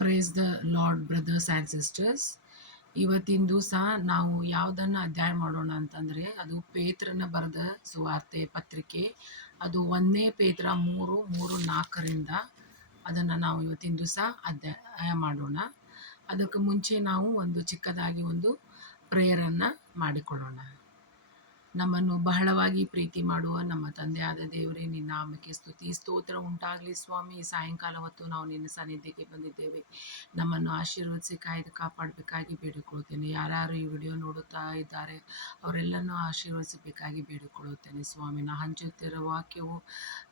Praise the lord brothers and sisters. ಇವತ್ತಿನ ದಿವಸ ನಾವು ಯಾವುದನ್ನು ಅಧ್ಯಾಯ ಮಾಡೋಣ ಅಂತಂದರೆ, ಅದು ಪೇತ್ರನ ಬರೆದ ಸುವಾರ್ತೆ ಪತ್ರಿಕೆ, ಅದು 1 ಪೇತ್ರ 3:3-4 ಅದನ್ನು ನಾವು ಇವತ್ತಿನ ದಿವಸ ಅಧ್ಯಾಯ ಮಾಡೋಣ. ಅದಕ್ಕೆ ಮುಂಚೆ ನಾವು ಒಂದು ಚಿಕ್ಕದಾಗಿ ಒಂದು ಪ್ರೇಯರನ್ನು ಮಾಡಿಕೊಳ್ಳೋಣ. ನಮ್ಮನ್ನು ಬಹಳವಾಗಿ ಪ್ರೀತಿ ಮಾಡುವ ನಮ್ಮ ತಂದೆಯಾದ ದೇವರೇ, ನಿನ್ನ ನಾಮಕ್ಕೆ ಸ್ತುತಿ ಸ್ತೋತ್ರ ಉಂಟಾಗಲಿ ಸ್ವಾಮಿ. ಸಾಯಂಕಾಲ ಹೊತ್ತು ನಾವು ನಿನ್ನ ಸನ್ನಿಧಿಗೆ ಬಂದಿದ್ದೇವೆ. ನಮ್ಮನ್ನು ಆಶೀರ್ವದಿಸಿ ಕಾಯ್ದು ಕಾಪಾಡಬೇಕಾಗಿ ಬೇಡಿಕೊಳ್ಳುತ್ತೇನೆ. ಯಾರ್ಯಾರು ಈ ವಿಡಿಯೋ ನೋಡುತ್ತಾ ಇದ್ದಾರೆ ಅವರೆಲ್ಲನೂ ಆಶೀರ್ವದಿಸಬೇಕಾಗಿ ಬೇಡಿಕೊಳ್ಳುತ್ತೇನೆ ಸ್ವಾಮಿ. ನಾ ಹಂಚುತ್ತಿರುವ ವಾಕ್ಯವು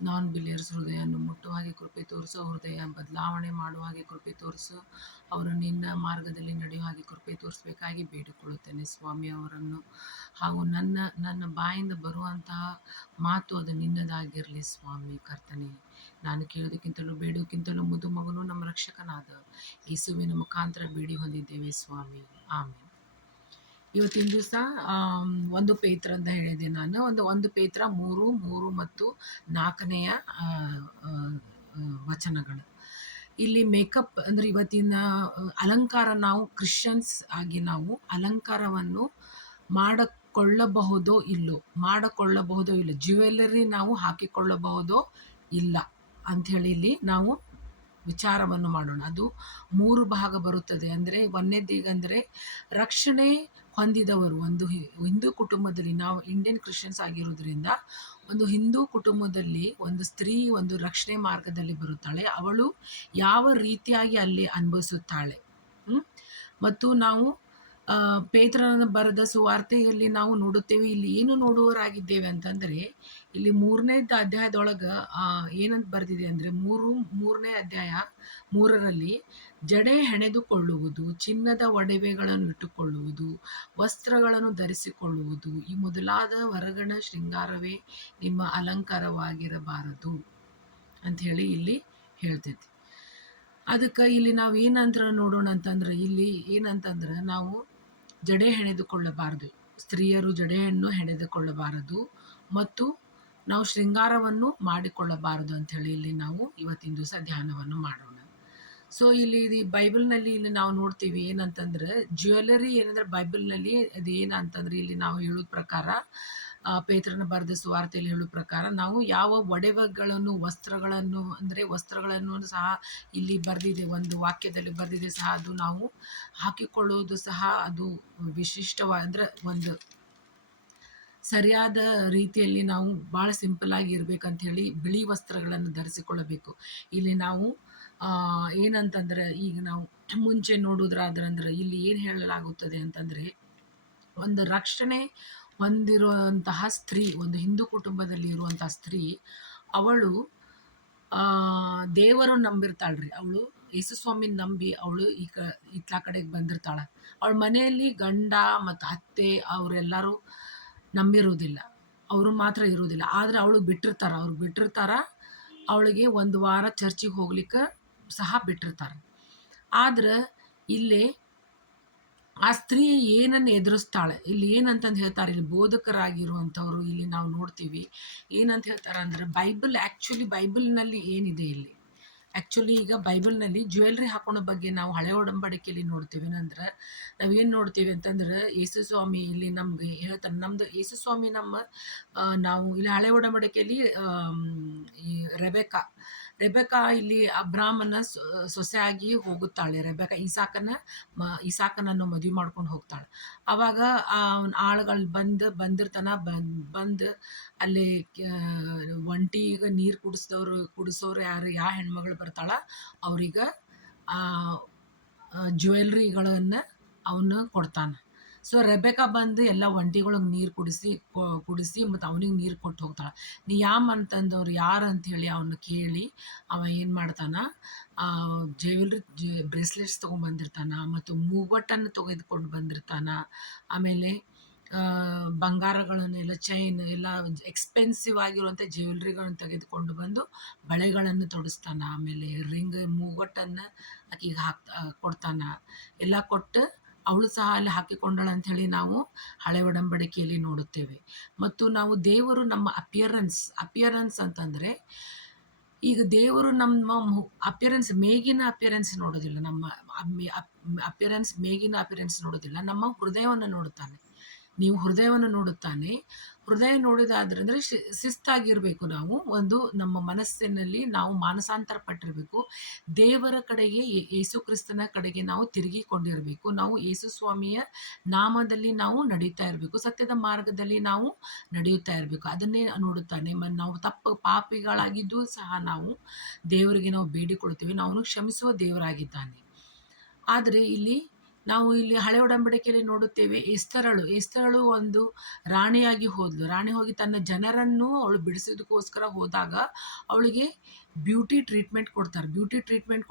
ನಾನ್ ಬಿಲಿಯರ್ಸ್ ಹೃದಯವನ್ನು ಮುಟ್ಟುವ ಹಾಗೆ ಕೃಪೆ ತೋರಿಸು, ಹೃದಯ ಬದಲಾವಣೆ ಮಾಡುವ ಹಾಗೆ ಕೃಪೆ ತೋರಿಸು, ಅವರು ನಿನ್ನ ಮಾರ್ಗದಲ್ಲಿ ನಡೆಯುವ ಹಾಗೆ ಕೃಪೆ ತೋರಿಸಬೇಕಾಗಿ ಬೇಡಿಕೊಳ್ಳುತ್ತೇನೆ ಸ್ವಾಮಿ. ಅವರನ್ನು ಹಾಗೂ ನನ್ನ ಬಾಯಿಂದ ಬರುವಂತಹ ಮಾತು ಅದು ನಿನ್ನದಾಗಿರಲಿ ಸ್ವಾಮಿ. ಕರ್ತನೆ, ನಾನು ಕೇಳೋದಕ್ಕಿಂತಲೂ ಬೇಡೋಕ್ಕಿಂತಲೂ ಮುದ್ದು ಮಗನು ನಮ್ಮ ರಕ್ಷಕನಾದ ಯೇಸುವಿನ ಮುಖಾಂತರ ಬೇಡಿ ಹೊಂದಿದ್ದೇವೆ ಸ್ವಾಮಿ. ಆಮೇಲೆ ಇವತ್ತಿನ ದಿವಸ 1 ಪೇತ್ರ ಅಂತ ಹೇಳಿದೆ ನಾನು. ಒಂದು ಪೇತ್ರ 3 ಮತ್ತು 4 ವಚನಗಳು. ಇಲ್ಲಿ ಮೇಕಪ್ ಅಂದರೆ ಇವತ್ತಿನ ಅಲಂಕಾರ, ನಾವು ಕ್ರಿಶ್ಚಿಯನ್ಸ್ ಆಗಿ ನಾವು ಅಲಂಕಾರವನ್ನು ಮಾಡಿಕೊಳ್ಳಬಹುದೋ ಇಲ್ಲೋ, ಜ್ಯುವೆಲ್ಲರಿ ನಾವು ಹಾಕಿಕೊಳ್ಳಬಹುದೋ ಇಲ್ಲ ಅಂಥೇಳಿ ಇಲ್ಲಿ ನಾವು ವಿಚಾರವನ್ನು ಮಾಡೋಣ. ಅದು 3 ಭಾಗ ಬರುತ್ತದೆ. ಅಂದರೆ ಒಂದನೇದೀಗಂದರೆ ರಕ್ಷಣೆ ಹೊಂದಿದವರು, ಒಂದು ಹಿಂದೂ ಕುಟುಂಬದಲ್ಲಿ, ನಾವು ಇಂಡಿಯನ್ ಕ್ರಿಶ್ಚಿಯನ್ಸ್ ಆಗಿರೋದ್ರಿಂದ ಒಂದು ಹಿಂದೂ ಕುಟುಂಬದಲ್ಲಿ ಒಂದು ಸ್ತ್ರೀ ಒಂದು ರಕ್ಷಣೆ ಮಾರ್ಗದಲ್ಲಿ ಬರುತ್ತಾಳೆ. ಅವಳು ಯಾವ ರೀತಿಯಾಗಿ ಅಲ್ಲಿ ಅನುಭವಿಸುತ್ತಾಳೆ. ಮತ್ತು ನಾವು ಪೇತ್ರನ ಬರೆದ ಸುವಾರ್ತೆಯಲ್ಲಿ ನಾವು ನೋಡುತ್ತೇವೆ. ಇಲ್ಲಿ ಏನು ನೋಡುವವರಾಗಿದ್ದೇವೆ ಅಂತಂದರೆ, ಇಲ್ಲಿ 3ನೇ ಅಧ್ಯಾಯದೊಳಗೆ ಏನಂತ ಬರೆದಿದೆ ಅಂದರೆ, 3ನೇ ಅಧ್ಯಾಯ 3ರಲ್ಲಿ ಜಡೆ ಹೆಣೆದುಕೊಳ್ಳುವುದು, ಚಿನ್ನದ ಒಡವೆಗಳನ್ನು ಇಟ್ಟುಕೊಳ್ಳುವುದು, ವಸ್ತ್ರಗಳನ್ನು ಧರಿಸಿಕೊಳ್ಳುವುದು, ಈ ಮೊದಲಾದ ಹೊರಗಣ ಶೃಂಗಾರವೇ ನಿಮ್ಮ ಅಲಂಕಾರವಾಗಿರಬಾರದು ಅಂಥೇಳಿ ಇಲ್ಲಿ ಹೇಳ್ತೈತಿ. ಅದಕ್ಕೆ ಇಲ್ಲಿ ನಾವು ಏನಂತ ನೋಡೋಣ ಅಂತಂದ್ರೆ, ಇಲ್ಲಿ ಏನಂತಂದ್ರೆ ನಾವು ಜಡೆ ಹೆಣೆದುಕೊಳ್ಳಬಾರದು, ಸ್ತ್ರೀಯರು ಜಡೆಯನ್ನು ಹೆಣೆದುಕೊಳ್ಳಬಾರದು ಮತ್ತು ನಾವು ಶೃಂಗಾರವನ್ನು ಮಾಡಿಕೊಳ್ಳಬಾರದು ಅಂಥೇಳಿ ಇಲ್ಲಿ ನಾವು ಇವತ್ತಿನ ದಿವಸ ಧ್ಯಾನವನ್ನು ಮಾಡೋಣ. ಸೊ ಇಲ್ಲಿ ಬೈಬಲ್ನಲ್ಲಿ ಇಲ್ಲಿ ನಾವು ನೋಡ್ತೀವಿ ಏನಂತಂದ್ರೆ, ಜ್ಯುವೆಲ್ಲರಿ ಏನಂದ್ರೆ ಬೈಬಲ್ನಲ್ಲಿ ಅದು ಏನಂತಂದ್ರೆ, ಇಲ್ಲಿ ನಾವು ಹೇಳೋದ ಪ್ರಕಾರ, ಪೇತ್ರನ ಬರೆದ ಸುವಾರ್ತೆಯಲ್ಲಿ ಹೇಳೋ ಪ್ರಕಾರ, ನಾವು ಯಾವ ಒಡವೆಗಳನ್ನು ವಸ್ತ್ರಗಳನ್ನು ಸಹ ಇಲ್ಲಿ ಬರೆದಿದೆ, ಒಂದು ವಾಕ್ಯದಲ್ಲಿ ಬರೆದಿದೆ ಸಹ, ಅದು ನಾವು ಹಾಕಿಕೊಳ್ಳುವುದು ಸಹ ಅದು ವಿಶಿಷ್ಟವಾದ, ಅಂದರೆ ಒಂದು ಸರಿಯಾದ ರೀತಿಯಲ್ಲಿ ನಾವು ಭಾಳ ಸಿಂಪಲ್ಲಾಗಿ ಇರಬೇಕಂಥೇಳಿ ಬಿಳಿ ವಸ್ತ್ರಗಳನ್ನು ಧರಿಸಿಕೊಳ್ಳಬೇಕು. ಇಲ್ಲಿ ನಾವು ಏನಂತಂದ್ರೆ, ಈಗ ನಾವು ಮುಂಚೆ ನೋಡೋದ್ರಾದ್ರಂದ್ರೆ ಇಲ್ಲಿ ಏನು ಹೇಳಲಾಗುತ್ತದೆ ಅಂತಂದರೆ, ಒಂದು ರಕ್ಷಣೆ ಹೊಂದಿರುವಂತಹ ಸ್ತ್ರೀ, ಒಂದು ಹಿಂದೂ ಕುಟುಂಬದಲ್ಲಿ ಇರುವಂತಹ ಸ್ತ್ರೀ, ಅವಳು ದೇವರು ನಂಬಿರ್ತಾಳ್ರಿ. ಅವಳು ಯೇಸುಸ್ವಾಮಿನ ನಂಬಿ ಅವಳು ಇತ್ಲ ಕಡೆಗೆ ಬಂದಿರ್ತಾಳೆ. ಅವಳ ಮನೆಯಲ್ಲಿ ಗಂಡ ಮತ್ತು ಅತ್ತೆ ಅವರೆಲ್ಲರೂ ನಂಬಿರುವುದಿಲ್ಲ, ಅವರು ಮಾತ್ರ ಇರುವುದಿಲ್ಲ. ಆದರೆ ಅವ್ರು ಬಿಟ್ಟಿರ್ತಾರ. ಅವಳಿಗೆ 1 ವಾರ ಚರ್ಚಿಗೆ ಹೋಗ್ಲಿಕ್ಕೆ ಸಹ ಬಿಟ್ಟಿರ್ತಾರೆ. ಆದ್ರೆ ಇಲ್ಲಿ ಆ ಸ್ತ್ರೀ ಏನನ್ನು ಎದುರಿಸ್ತಾಳೆ, ಇಲ್ಲಿ ಏನಂತಂದು ಹೇಳ್ತಾರೆ, ಇಲ್ಲಿ ಬೋಧಕರಾಗಿರುವಂಥವ್ರು ಇಲ್ಲಿ ನಾವು ನೋಡ್ತೀವಿ. ಏನಂತ ಹೇಳ್ತಾರೆ ಅಂದರೆ, ಬೈಬಲ್ನಲ್ಲಿ ಏನಿದೆ ಇಲ್ಲಿ, ಆ್ಯಕ್ಚುಲಿ ಈಗ ಬೈಬಲ್ನಲ್ಲಿ ಜ್ಯುವೆಲ್ರಿ ಹಾಕೊಳ್ಳೋ ಬಗ್ಗೆ ನಾವು ಹಳೆ ಒಡಂಬಡಿಕೆಯಲ್ಲಿ ನೋಡ್ತೀವಿ. ಏನಂದ್ರೆ ನಾವೇನು ನೋಡ್ತೀವಿ ಅಂತಂದ್ರೆ, ಯೇಸುಸ್ವಾಮಿ ಇಲ್ಲಿ ನಮಗೆ ಹೇಳ್ತಾರೆ, ನಮ್ಮದು ಯೇಸುಸ್ವಾಮಿ ನಾವು ಇಲ್ಲಿ ಹಳೆ ಒಡಂಬಡಿಕೆಯಲ್ಲಿ ಈ ರೆಬೆಕಾ ಇಲ್ಲಿ ಅಬ್ರಾಮನ ಸೊಸೆಯಾಗಿ ಹೋಗುತ್ತಾಳೆ. ರೆಬೆಕಾ ಇಸಾಕನನ್ನು ಮದುವೆ ಮಾಡ್ಕೊಂಡು ಹೋಗ್ತಾಳೆ. ಆವಾಗ ಆಳುಗಳು ಬಂದು ಅಲ್ಲಿ ಒಂಟಿಗೆ ನೀರು ಕುಡಿಸೋರು ಯಾರು, ಯಾವ ಹೆಣ್ಮಗಳು ಬರ್ತಾಳ ಅವ್ರಿಗೆ ಜ್ಯುವೆಲ್ರಿಗಳನ್ನು ಅವನು ಕೊಡ್ತಾನೆ. ಸೊ ರೆಬೆಕಾ ಬಂದು ಎಲ್ಲ ಒಂಟಿಗಳಿಗೆ ನೀರು ಕುಡಿಸಿ ಮತ್ತು ಅವನಿಗೆ ನೀರು ಕೊಟ್ಟು ಹೋಗ್ತಾಳೆ. ನೀ ಅಂತಂದವ್ರು ಯಾರು ಅಂಥೇಳಿ ಅವನು ಕೇಳಿ ಅವ ಏನು ಮಾಡ್ತಾನೆ, ಬ್ರೇಸ್ಲೆಟ್ಸ್ ತೊಗೊಂಡ್ಬಂದಿರ್ತಾನೆ ಮತ್ತು ಮೂಗಟ್ಟನ್ನು ತೆಗೆದುಕೊಂಡು ಬಂದಿರ್ತಾನೆ. ಆಮೇಲೆ ಬಂಗಾರಗಳನ್ನೆಲ್ಲ, ಚೈನ್ ಎಲ್ಲ ಎಕ್ಸ್ಪೆನ್ಸಿವ್ ಆಗಿರುವಂಥ ಜ್ಯುವೆಲ್ರಿಗಳನ್ನು ತೆಗೆದುಕೊಂಡು ಬಂದು ಬಳೆಗಳನ್ನು ತೊಡಿಸ್ತಾನೆ. ಆಮೇಲೆ ಮೂಗಟ್ಟನ್ನು ಆಕೆಗೆ ಕೊಡ್ತಾನೆ. ಎಲ್ಲ ಕೊಟ್ಟು ಅವಳು ಸಹ ಅಲ್ಲಿ ಹಾಕಿಕೊಂಡಳು ಅಂಥೇಳಿ ನಾವು ಹಳೆ ಒಡಂಬಡಿಕೆಯಲ್ಲಿ ನೋಡುತ್ತೇವೆ. ಮತ್ತು ನಾವು ದೇವರು ನಮ್ಮ ಅಪಿಯರೆನ್ಸ್ ಅಂತಂದರೆ, ಈಗ ದೇವರು ನಮ್ಮ ಅಪಿಯರೆನ್ಸ್ ಮೇಗಿನ ಅಪಿಯರೆನ್ಸ್ ನೋಡೋದಿಲ್ಲ. ನಮ್ಮ ಅಪಿಯರೆನ್ಸ್ ಮೇಗಿನ ಅಪಿಯರೆನ್ಸ್ ನೋಡೋದಿಲ್ಲ. ನಮ್ಮ ಹೃದಯವನ್ನು ನೋಡುತ್ತಾನೆ. ನೀವು ಹೃದಯವನ್ನು ನೋಡುತ್ತಾನೆ. ಹೃದಯ ನೋಡಿದಾದ್ರಂದ್ರೆ ಶಿಸ್ತಾಗಿರ್ಬೇಕು ನಾವು. ಒಂದು ನಮ್ಮ ಮನಸ್ಸಿನಲ್ಲಿ ನಾವು ಮಾನಸಾಂತರ ಪಟ್ಟಿರಬೇಕು. ದೇವರ ಕಡೆಗೆ ಯೇಸು ಕ್ರಿಸ್ತನ ಕಡೆಗೆ ನಾವು ತಿರುಗಿಕೊಂಡಿರಬೇಕು. ನಾವು ಯೇಸು ಸ್ವಾಮಿಯ ನಾಮದಲ್ಲಿ ನಾವು ನಡೀತಾ ಇರಬೇಕು. ಸತ್ಯದ ಮಾರ್ಗದಲ್ಲಿ ನಾವು ನಡೆಯುತ್ತಾ ಇರಬೇಕು. ಅದನ್ನೇ ನೋಡುತ್ತಾನೆ. ನಾವು ಪಾಪಿಗಳಾಗಿದ್ದು ಸಹ ನಾವು ದೇವರಿಗೆ ನಾವು ಬೇಡಿಕೊಳ್ತೇವೆ. ನಾವು ಕ್ಷಮಿಸುವ ದೇವರಾಗಿದ್ದಾನೆ. ಆದರೆ ನಾವು ಇಲ್ಲಿ ಹಳೆ ಒಡಂಬಡಿಕೆಯಲ್ಲಿ ನೋಡುತ್ತೇವೆ, ಎಸ್ತರಳು ಒಂದು ರಾಣಿಯಾಗಿ ಹೋದ್ಲು. ರಾಣಿ ಹೋಗಿ ತನ್ನ ಜನರನ್ನು ಅವಳು ಬಿಡಿಸೋದಕ್ಕೋಸ್ಕರ ಹೋದಾಗ ಅವಳಿಗೆ ಬ್ಯೂಟಿ ಟ್ರೀಟ್ಮೆಂಟ್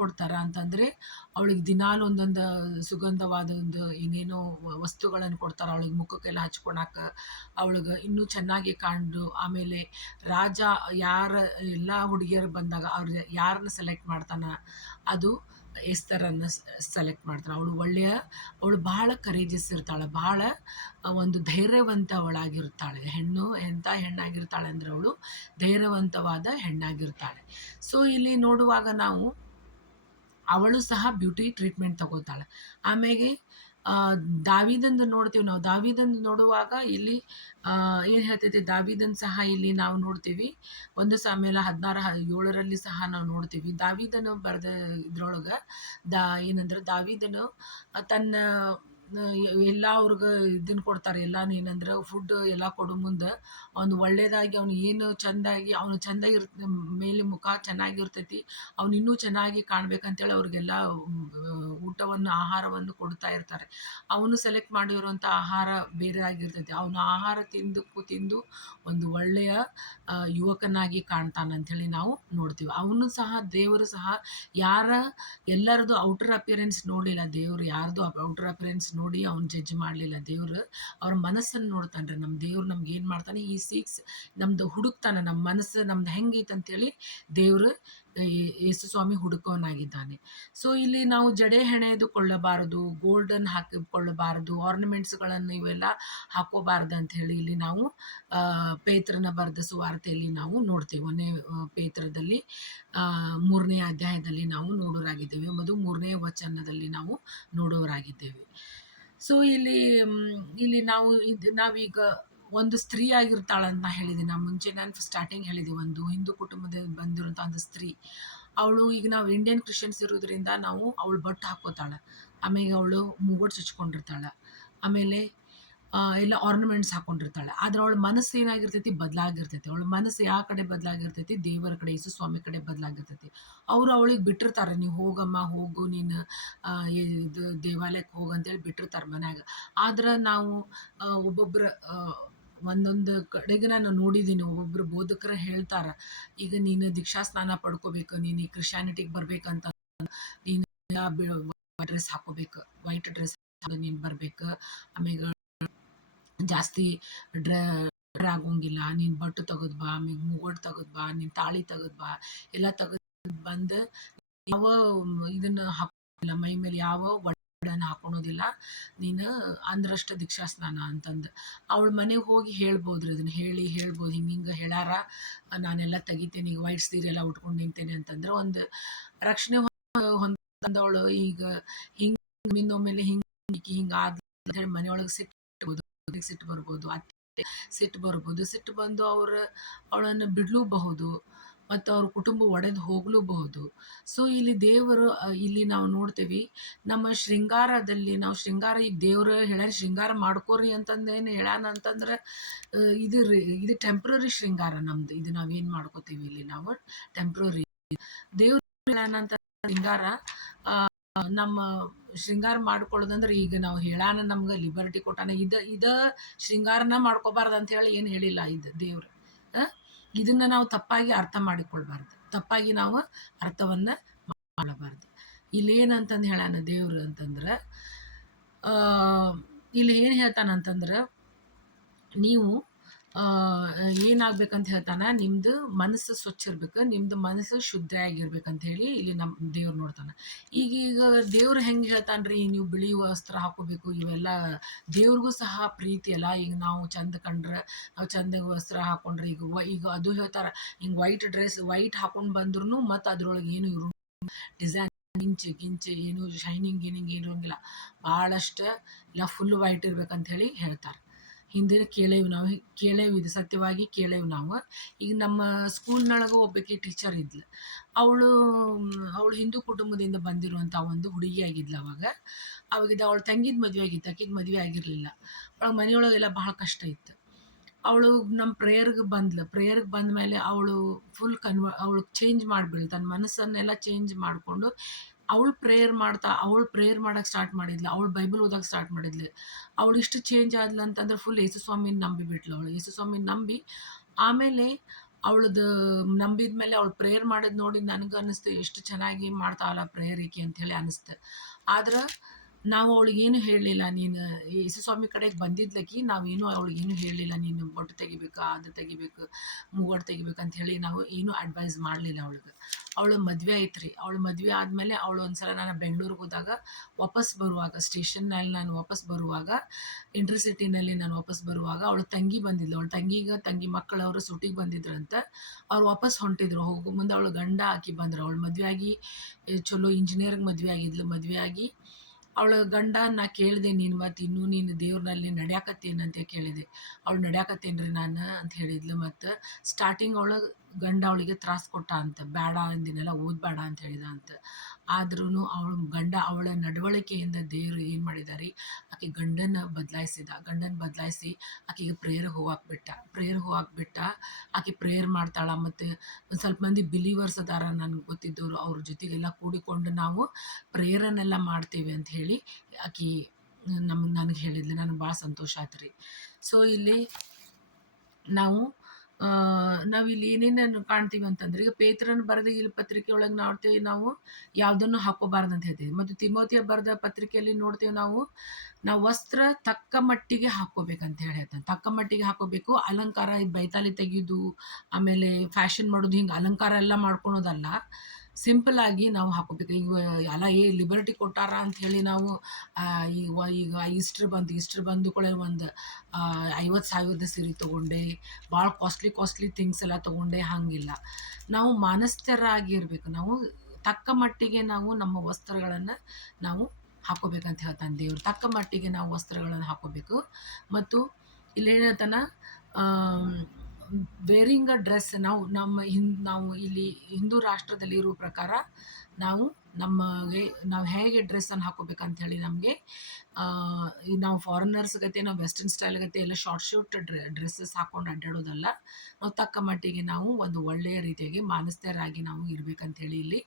ಕೊಡ್ತಾರ ಅಂತಂದರೆ ಅವಳಿಗೆ ದಿನಾಲು ಒಂದೊಂದು ಸುಗಂಧವಾದ ಒಂದು ಏನೇನೋ ವಸ್ತುಗಳನ್ನು ಕೊಡ್ತಾರೆ ಅವಳಿಗೆ ಮುಖಕ್ಕೆಲ್ಲ ಹಚ್ಕೊಳಕ, ಅವಳಿಗೆ ಇನ್ನೂ ಚೆನ್ನಾಗಿ ಕಾಣಲು. ಆಮೇಲೆ ರಾಜ ಎಲ್ಲ ಹುಡುಗಿಯರು ಬಂದಾಗ ಯಾರನ್ನ ಸೆಲೆಕ್ಟ್ ಮಾಡ್ತಾನ, ಅದು ಎಸ್ತರನ್ನು ಸೆಲೆಕ್ಟ್ ಮಾಡ್ತಾನೆ. ಅವಳು ಬಹಳ ಕರೇಜಸ್ ಇರ್ತಾಳೆ. ಬಹಳ ಒಂದು ಧೈರ್ಯವಂತವಳಾಗಿರ್ತಾಳೆ. ಎಂಥ ಹೆಣ್ಣಾಗಿರ್ತಾಳೆ ಅಂದರೆ ಅವಳು ಧೈರ್ಯವಂತವಾದ ಹೆಣ್ಣಾಗಿರ್ತಾಳೆ. ಸೊ ಇಲ್ಲಿ ನೋಡುವಾಗ ಅವಳು ಸಹ ಬ್ಯೂಟಿ ಟ್ರೀಟ್ಮೆಂಟ್ ತಗೋತಾಳೆ. ಆಮೇಲೆ ದಾವೀದಂದು ನೋಡ್ತೀವಿ ನಾವು. ದಾವೀದಂದು ನೋಡುವಾಗ ಇಲ್ಲಿ ಏನು ಹೇಳ್ತೈತಿ, ದಾವೀದನ್ ಸಹ ಇಲ್ಲಿ ನಾವು ನೋಡ್ತೀವಿ. 1 ಸಾಮುವೇಲ 16:7 ಸಹ ನಾವು ನೋಡ್ತೀವಿ. ದಾವೀದನು ಬರೆದ ಇದ್ರೊಳಗೆ ಏನಂದ್ರೆ ದಾವೀದನು ತನ್ನ ಎಲ್ಲ ಅವ್ರಿಗೆ ಇದನ್ನು ಕೊಡ್ತಾರೆ. ಎಲ್ಲ ಏನಂದ್ರೆ ಫುಡ್ ಎಲ್ಲ ಕೊಡೋ ಮುಂದೆ ಅವ್ನು ಒಳ್ಳೇದಾಗಿ ಅವನು ಏನು ಅವನು ಚೆಂದಾಗಿ ಮೇಲೆ ಮುಖ ಚೆನ್ನಾಗಿರ್ತೈತಿ, ಅವನು ಇನ್ನೂ ಚೆನ್ನಾಗಿ ಕಾಣ್ಬೇಕಂತೇಳಿ ಅವ್ರಿಗೆಲ್ಲ ಆಹಾರವನ್ನು ಕೊಡ್ತಾ ಇರ್ತಾರೆ. ಅವನು ಸೆಲೆಕ್ಟ್ ಮಾಡಿರುವಂಥ ಆಹಾರ ಬೇರೆ ಆಗಿರ್ತೈತಿ. ಅವನು ಆಹಾರ ತಿಂದು ಒಂದು ಒಳ್ಳೆಯ ಯುವಕನಾಗಿ ಕಾಣ್ತಾನಂಥೇಳಿ ನಾವು ನೋಡ್ತೀವಿ. ಅವನು ಸಹ ದೇವರು ಸಹ ಎಲ್ಲರದು ಔಟರ್ ಅಪಿಯರೆನ್ಸ್ ನೋಡಲಿಲ್ಲ. ದೇವರು ಯಾರ್ದು ಔಟರ್ ಅಪಿಯರೆನ್ಸ್ ನೋಡಿ ಅವ್ನು ಜಡ್ಜ್ ಮಾಡಲಿಲ್ಲ. ದೇವರು ಅವ್ರ ಮನಸ್ಸನ್ನು ನೋಡ್ತಾನೆ ರೀ. ನಮ್ಮ ದೇವ್ರು ನಮ್ಗೆ ಏನು ಮಾಡ್ತಾನೆ, ಈ ನಮ್ದು ಹುಡುಕ್ತಾನೆ. ನಮ್ಮ ಮನಸ್ಸು ನಮ್ದು ಹೆಂಗೈತೆ ಅಂತೇಳಿ ದೇವರು ಯೇಸು ಸ್ವಾಮಿ ಹುಡುಕೋನಾಗಿದ್ದಾನೆ. ಸೊ ಇಲ್ಲಿ ನಾವು ಜಡೆ ಹೆಣೆದುಕೊಳ್ಳಬಾರದು, ಗೋಲ್ಡನ್ ಹಾಕಿಕೊಳ್ಳಬಾರದು, ಆರ್ನಮೆಂಟ್ಸ್ಗಳನ್ನು ಇವೆಲ್ಲ ಹಾಕೋಬಾರ್ದು ಅಂತ ಹೇಳಿ ಇಲ್ಲಿ ನಾವು ಪೇತ್ರನ ಬರೆದ ಸುವಾರ್ತೆಯಲ್ಲಿ ನಾವು ನೋಡ್ತೇವೆ. 1ನೇ ಪೇತ್ರದಲ್ಲಿ 3ನೇ ಅಧ್ಯಾಯದಲ್ಲಿ ನಾವು ನೋಡೋರಾಗಿದ್ದೇವೆ. 3ನೇ ವಚನದಲ್ಲಿ ನಾವು ನೋಡೋರಾಗಿದ್ದೇವೆ. ಸೊ ಇಲ್ಲಿ ನಾವೀಗ ಒಂದು ಸ್ತ್ರೀ ಆಗಿರ್ತಾಳಂತ ಹೇಳಿದೆ. ನಾನು ಸ್ಟಾರ್ಟಿಂಗ್ ಹೇಳಿದೆ, ಒಂದು ಹಿಂದೂ ಕುಟುಂಬದಲ್ಲಿ ಬಂದಿರುವಂಥ ಒಂದು ಸ್ತ್ರೀ. ಅವಳು ಈಗ ನಾವು ಇಂಡಿಯನ್ ಕ್ರಿಶ್ಚಿಯನ್ಸ್ ಇರೋದ್ರಿಂದ ಅವಳು ಬಟ್ಟು ಹಾಕೋತಾಳೆ. ಆಮೇಲೆ ಅವಳು ಮೂಗುಡ್ ಚುಚ್ಕೊಂಡಿರ್ತಾಳೆ. ಆಮೇಲೆ ಎಲ್ಲ ಆರ್ನಮೆಂಟ್ಸ್ ಹಾಕೊಂಡಿರ್ತಾಳೆ. ಆದ್ರೆ ಅವಳ ಮನಸ್ಸು ಏನಾಗಿರ್ತೈತಿ, ಬದಲಾಗಿರ್ತೈತಿ. ಅವಳ ಮನಸ್ಸು ಯಾವ ಕಡೆ ಬದಲಾಗಿರ್ತೈತಿ, ದೇವರ ಕಡೆ, ಯೇಸು ಸ್ವಾಮಿ ಕಡೆ ಬದಲಾಗಿರ್ತೈತಿ. ಅವಳಿಗೆ ಬಿಟ್ಟಿರ್ತಾರೆ, ನೀವು ಹೋಗಮ್ಮ, ಹೋಗು ನೀನು ಇದು ದೇವಾಲಯಕ್ಕೆ ಹೋಗು ಅಂತೇಳಿ ಬಿಟ್ಟಿರ್ತಾರೆ ಮನ್ಯಾಗ. ಆದ್ರೆ ನಾವು ಒಬ್ಬೊಬ್ಬರ ಒಂದೊಂದು ಕಡೆಗೆ ನಾನು ನೋಡಿದ್ದೀನಿ, ಒಬ್ಬೊಬ್ರು ಬೋಧಕರು ಹೇಳ್ತಾರೆ, ಈಗ ನೀನು ದೀಕ್ಷಾ ಸ್ನಾನ ಪಡ್ಕೋಬೇಕು, ನೀನು ಈ ಕ್ರಿಶ್ಚಾನಿಟಿಗೆ ಬರ್ಬೇಕಂತ ನೀನು ಡ್ರೆಸ್ ಹಾಕೋಬೇಕು, ವೈಟ್ ಡ್ರೆಸ್ ನೀನು ಬರ್ಬೇಕು. ಆಮೇಲೆ ಜಾಸ್ತಿ ಆಗೋಂಗಿಲ್ಲ, ನೀನು ಬಟ್ಟು ತೆಗೆದು ಬಾ, ಆಮೇಲೆ ಮೂಗುಡ್ ತೆಗೆದು ಬಾ, ನೀನು ತಾಳಿ ತೆಗೆದು ಬಾ, ಎಲ್ಲ ತೆಗೆದು ಬಂದು ಯಾವ ಇದನ್ನು ಹಾಕೋದಿಲ್ಲ, ಮೈ ಮೇಲೆ ಯಾವ ಒಡನ್ನು ಹಾಕೊಳೋದಿಲ್ಲ ನೀನು, ಅಂದ್ರಷ್ಟ ದೀಕ್ಷಾ ಸ್ನಾನ ಅಂತಂದು. ಅವಳ ಮನೆಗೆ ಹೋಗಿ ಹೇಳ್ಬೋದ್ರಿ, ಅದನ್ನು ಹೇಳ್ಬೋದು, ಹಿಂಗೆ ಹೇಳ್ಯಾರ, ನಾನೆಲ್ಲ ತೆಗಿತೇನೆ, ಈಗ ವೈಟ್ ಸೀರೆ ಎಲ್ಲ ಉಟ್ಕೊಂಡು ನಿಂತೇನೆ ಅಂತಂದ್ರೆ ಒಂದು ರಕ್ಷಣೆ ಹೊಂದವಳು. ಈಗ ಹಿಂಗೆ ಹಿಂಗಾದ ಹೇಳಿ ಮನೆಯೊಳಗೆ ಸಿಟ್ಟು ಬರ್ಬೋದು, ಅತ್ತೆ ಸಿಟ್ಟು ಬರ್ಬೋದು. ಸಿಟ್ಟು ಬಂದು ಅವಳನ್ನು ಬಿಡಲೂಬಹುದು, ಮತ್ತು ಅವ್ರ ಕುಟುಂಬ ಒಡೆದು ಹೋಗಲೂಬಹುದು. ಸೊ ಇಲ್ಲಿ ದೇವರು ಇಲ್ಲಿ ನಾವು ನೋಡ್ತೇವೆ, ನಮ್ಮ ಶೃಂಗಾರದಲ್ಲಿ ಈಗ ದೇವರು ಹೇಳ್ಯಾರ ಶೃಂಗಾರ ಮಾಡ್ಕೋರಿ ಅಂತಂದೇನು ಹೇಳ್ಯಾನ ಅಂತಂದ್ರೆ ಇದು ಟೆಂಪ್ರರಿ ಶೃಂಗಾರ ನಮ್ದು. ಇದು ನಾವೇನು ಮಾಡ್ಕೋತೀವಿ ಇಲ್ಲಿ ನಾವು ಟೆಂಪ್ರರಿ. ದೇವ್ರು ಹೇಳ್ಯಾನಂತ ಶೃಂಗಾರ ನಮ್ಮ ಶೃಂಗಾರ ಮಾಡ್ಕೊಳ್ಳೋದಂದ್ರೆ, ಈಗ ನಾವು ಹೇಳಾನ ನಮ್ಗೆ ಲಿಬರ್ಟಿ ಕೊಟ್ಟಾನ, ಇದ ಶೃಂಗಾರನ ಮಾಡ್ಕೋಬಾರ್ದು ಅಂತ ಹೇಳಿ ಏನು ಹೇಳಿಲ್ಲ ಇದು ದೇವ್ರು. ಇದನ್ನ ನಾವು ತಪ್ಪಾಗಿ ಅರ್ಥ ಮಾಡಿಕೊಳ್ಬಾರ್ದು, ತಪ್ಪಾಗಿ ನಾವು ಅರ್ಥವನ್ನ ಮಾಡಬಾರ್ದು. ಇಲ್ಲೇನಂತಂದು ಹೇಳ್ಯಾನ ದೇವ್ರು ಅಂತಂದ್ರೆ, ಇಲ್ಲಿ ಏನು ಹೇಳ್ತಾನಂತಂದ್ರೆ, ನೀವು ಏನಾಗ್ಬೇಕಂತ ಹೇಳ್ತಾನ, ನಿಮ್ದು ಮನಸ್ಸು ಸ್ವಚ್ಛ ಇರ್ಬೇಕು, ನಿಮ್ದು ಮನಸ್ಸು ಶುದ್ಧ ಆಗಿರ್ಬೇಕಂತ ಹೇಳಿ ಇಲ್ಲಿ ನಮ್ಮ ದೇವ್ರು ನೋಡ್ತಾನ. ಈಗ ದೇವ್ರು ಹೆಂಗೆ ಹೇಳ್ತಾನ್ರಿ, ನೀವು ಬಿಳಿ ವಸ್ತ್ರ ಹಾಕೋಬೇಕು ಇವೆಲ್ಲ ದೇವ್ರಿಗೂ ಸಹ ಪ್ರೀತಿ ಅಲ್ಲ. ಈಗ ನಾವು ಚಂದ ಕಂಡ್ರೆ, ನಾವು ಚಂದ ವಸ್ತ್ರ ಹಾಕೊಂಡ್ರೆ, ಈಗ ಅದು ಹೇಳ್ತಾರ, ಹಿಂಗೆ ವೈಟ್ ಹಾಕೊಂಡು ಬಂದ್ರು ಮತ್ತು ಅದ್ರೊಳಗೆ ಏನು ಡಿಸೈನ್ ಗಿಂಚ್ ಗಿಂಚ್ ಏನು ಶೈನಿಂಗ್ ಗಿನಿಂಗ್ ಏನು ಇರಂಗಿಲ್ಲ. ಭಾಳಷ್ಟು ಇಲ್ಲ ಫುಲ್ ವೈಟ್ ಇರ್ಬೇಕಂತ ಹೇಳಿ ಹೇಳ್ತಾರೆ. ಹಿಂದಿನ ಕೇಳೇವಿ ನಾವು, ಇದು ಸತ್ಯವಾಗಿ ಕೇಳೇವಿ ನಾವು. ಈಗ ನಮ್ಮ ಸ್ಕೂಲ್ನೊಳಗೆ ಒಬ್ಬಾಕಿ ಟೀಚರ್ ಇದ್ಲು. ಅವಳು ಅವಳು ಹಿಂದೂ ಕುಟುಂಬದಿಂದ ಬಂದಿರುವಂಥ ಒಂದು ಹುಡುಗಿ ಆಗಿದ್ಲು ಅವಾಗ. ಅವಳ ತಂಗಿದ ಮದುವೆ ಆಗಿತ್ತು, ಆಕಿಗೆ ಮದುವೆ ಆಗಿರಲಿಲ್ಲ. ಅವಳ ಮನೆಯೊಳಗೆಲ್ಲ ಬಹಳ ಕಷ್ಟ ಇತ್ತು. ಅವಳು ನಮ್ಮ ಪ್ರೇಯರ್ಗೆ ಬಂದ ಮೇಲೆ ಅವಳು ಅವಳು ಚೇಂಜ್ ಮಾಡಿಬಿಡ್ಲು, ತನ್ನ ಮನಸ್ಸನ್ನೆಲ್ಲ ಚೇಂಜ್ ಮಾಡಿಕೊಂಡು ಅವಳು ಪ್ರೇಯರ್ ಮಾಡಕ್ಕೆ ಸ್ಟಾರ್ಟ್ ಮಾಡಿದ್ಲು. ಅವಳು ಬೈಬಲ್ ಓದಕ್ಕೆ ಸ್ಟಾರ್ಟ್ ಮಾಡಿದ್ಲು. ಅವಳು ಇಷ್ಟು ಚೇಂಜ್ ಆದ್ಲು ಅಂತಂದ್ರೆ ಫುಲ್ ಯೇಸು ಸ್ವಾಮಿನ ನಂಬಿಬಿಟ್ಲು ಅವಳು. ಯೇಸು ಸ್ವಾಮಿನ ನಂಬಿ ಆಮೇಲೆ ಅವಳದು ನಂಬಿದ ಮೇಲೆ ಅವಳು ಪ್ರೇಯರ್ ಮಾಡೋದು ನೋಡಿ ನನಗೆ ಅನ್ನಿಸ್ತು, ಎಷ್ಟು ಚೆನ್ನಾಗಿ ಮಾಡ್ತಾವಲ್ಲ ಪ್ರೇಯರ್ ಈಕೆ ಅಂತ ಹೇಳಿ ಅನ್ನಿಸ್ತು. ಆದ್ರೆ ನಾವು ಅವಳಿಗೇನು ಹೇಳಲಿಲ್ಲ. ನೀನು ಯೇಸು ಸ್ವಾಮಿ ಕಡೆಗೆ ಬಂದಿದ್ಲಕಿ, ನಾವೇನು ಅವಳಿಗೇನು ಹೇಳಲಿಲ್ಲ, ನೀನು ಬೊಟ್ಟು ತೆಗಿಬೇಕು, ಅದು ತೆಗಿಬೇಕು, ಮೂವತ್ತು ತೆಗಿಬೇಕು ಅಂತ ಹೇಳಿ ನಾವು ಏನೂ ಅಡ್ವೈಸ್ ಮಾಡಲಿಲ್ಲ ಅವಳಿಗೆ. ಅವಳು ಮದುವೆ ಐತ್ರಿ. ಅವಳು ಮದುವೆ ಆದಮೇಲೆ ಅವಳು ಒಂದ್ಸಲ ನಾನು ಬೆಂಗಳೂರಿಗೆ ಹೋದಾಗ ವಾಪಸ್ ಬರುವಾಗ ಸ್ಟೇಷನ್ನಲ್ಲಿ ನಾನು ವಾಪಸ್ ಬರುವಾಗ ಇಂಟರ್ಸಿಟಿನಲ್ಲಿ ನಾನು ವಾಪಸ್ ಬರುವಾಗ ಅವಳು ತಂಗಿ ಬಂದಿದ್ಲು. ಅವಳು ತಂಗಿ ಮಕ್ಕಳವರು ಸುಟಿಗೆ ಬಂದಿದ್ರಂತೆ. ಅವ್ರು ವಾಪಸ್ ಹೊಂಟಿದ್ರು. ಹೋಗೋ ಮುಂದೆ ಅವಳು ಗಂಡ ಹಾಕಿ ಬಂದರು. ಅವಳು ಮದುವೆ ಆಗಿ ಚಲೋ ಇಂಜಿನಿಯರ್ಗೆ ಮದುವೆ ಆಗಿದ್ಲು. ಮದುವೆ ಆಗಿ ಅವಳ ಗಂಡ ನಾ ಕೇಳಿದೆ, ಇನ್ನೂ ನೀನು ದೇವ್ರನಲ್ಲಿ ನಡೆಯಾಕತ್ತೇನಂತ ಕೇಳಿದೆ. ಅವಳು ನಡೆಯಾಕತ್ತೇನ್ರಿ ನಾನು ಅಂತ ಹೇಳಿದ್ಲು. ಮತ್ತು ಸ್ಟಾರ್ಟಿಂಗ್ ಗಂಡ ಅವಳಿಗೆ ತ್ರಾಸು ಕೊಟ್ಟ ಅಂತ, ಬೇಡ ಅಂದಿನೆಲ್ಲ ಓದಬೇಡ ಅಂತ ಹೇಳಿದ ಅಂತ. ಆದ್ರೂ ಅವಳ ನಡವಳಿಕೆಯಿಂದ ದೇವರು ಏನು ಮಾಡಿದಾರೆ, ಆಕೆ ಗಂಡನ ಬದಲಾಯಿಸಿ ಆಕೆಗೆ ಪ್ರೇಯರ್ ಹೋಗಾಕ್ಬಿಟ್ಟ. ಆಕೆ ಪ್ರೇಯರ್ ಮಾಡ್ತಾಳ. ಮತ್ತು ಒಂದು ಸ್ವಲ್ಪ ಮಂದಿ ಬಿಲೀವರ್ಸ್ ಅದಾರ ನನಗೆ ಗೊತ್ತಿದ್ದವರು, ಅವ್ರ ಜೊತೆಗೆಲ್ಲ ಕೂಡಿಕೊಂಡು ನಾವು ಪ್ರೇಯರನ್ನೆಲ್ಲ ಮಾಡ್ತೇವೆ ಅಂತ ಹೇಳಿ ಆಕೆ ನನಗೆ ಹೇಳಿದ್ಲು. ನನಗೆ ಭಾಳ ಸಂತೋಷ ಆಯ್ತು ರೀ. ಸೊ ಇಲ್ಲಿ ನಾವಿಲ್ಲಿ ಏನೇನು ಕಾಣ್ತೀವಿ ಅಂತಂದ್ರೆ, ಈಗ ಪೇತ್ರನ ಬರೆದ ಈ ಪತ್ರಿಕೆ ಒಳಗೆ ನೋಡ್ತೇವೆ ನಾವು, ಯಾವುದನ್ನು ಹಾಕೋಬಾರ್ದು ಅಂತ ಹೇಳ್ತೀವಿ. ಮತ್ತು ತಿಮೋತಿಯ ಬರೆದ ಪತ್ರಿಕೆಯಲ್ಲಿ ನೋಡ್ತೇವೆ ನಾವು ವಸ್ತ್ರ ತಕ್ಕ ಮಟ್ಟಿಗೆ ಹಾಕೋಬೇಕಂತ ಹೇಳಿ ಹೇಳ್ತಾನೆ. ತಕ್ಕ ಮಟ್ಟಿಗೆ ಹಾಕೋಬೇಕು. ಅಲಂಕಾರ, ಬೈತಾಲಿ ತೆಗೆಯೋದು, ಆಮೇಲೆ ಫ್ಯಾಷನ್ ಮಾಡೋದು, ಹಿಂಗೆ ಅಲಂಕಾರ ಎಲ್ಲ ಮಾಡ್ಕೊಳೋದಲ್ಲ. ಸಿಂಪಲ್ ಆಗಿ ನಾವು ಹಾಕೋಬೇಕು. ಈಗ ಲಿಬರ್ಟಿ ಕೊಟ್ಟಾರ ಅಂತ ಹೇಳಿ ನಾವು ಈಗ ಈಸ್ಟರ್ ಬಂದು ಕೂಡ ಒಂದು 50,000 ಸೀರೆ ತೊಗೊಂಡೆ, ಭಾಳ ಕಾಸ್ಟ್ಲಿ ಥಿಂಗ್ಸ್ ಎಲ್ಲ ತೊಗೊಂಡೆ, ಹಾಗಿಲ್ಲ. ನಾವು ಮಾನಸ್ಥರಾಗಿರ್ಬೇಕು. ನಾವು ತಕ್ಕ ಮಟ್ಟಿಗೆ ನಾವು ನಮ್ಮ ವಸ್ತ್ರಗಳನ್ನು ನಾವು ಹಾಕೋಬೇಕಂತ ಹೇಳ್ತಾನೆ ದೇವರು. ತಕ್ಕ ಮಟ್ಟಿಗೆ ನಾವು ವಸ್ತ್ರಗಳನ್ನು ಹಾಕೋಬೇಕು. ಮತ್ತು ಇಲ್ಲಿ ಹೇಳ್ತಾನ, ವೇರಿಂಗ್ ಅ ಡ್ರೆಸ್, ನಾವು ಇಲ್ಲಿ ಹಿಂದೂ ರಾಷ್ಟ್ರದಲ್ಲಿ ಇರುವ ಪ್ರಕಾರ ನಾವು ಹೇಗೆ ಡ್ರೆಸ್ಸನ್ನು ಹಾಕೋಬೇಕಂತ ಹೇಳಿ ನಮಗೆ, ನಾವು ಫಾರಿನರ್ಸ್ ಗತೆ, ನಾವು ವೆಸ್ಟರ್ನ್ ಸ್ಟೈಲ್ ಗತೆ ಎಲ್ಲ ಶಾರ್ಟ್ ಡ್ರೆಸ್ಸಸ್ ಹಾಕೊಂಡು ಅಡ್ಡಾಡೋದಲ್ಲ. ನಾವು ತಕ್ಕ ಮಟ್ಟಿಗೆ ನಾವು ಒಂದು ಒಳ್ಳೆಯ ರೀತಿಯಾಗಿ ಮಾನಸ್ಥರಾಗಿ ನಾವು ಇರಬೇಕಂತ ಹೇಳಿ ಇಲ್ಲಿ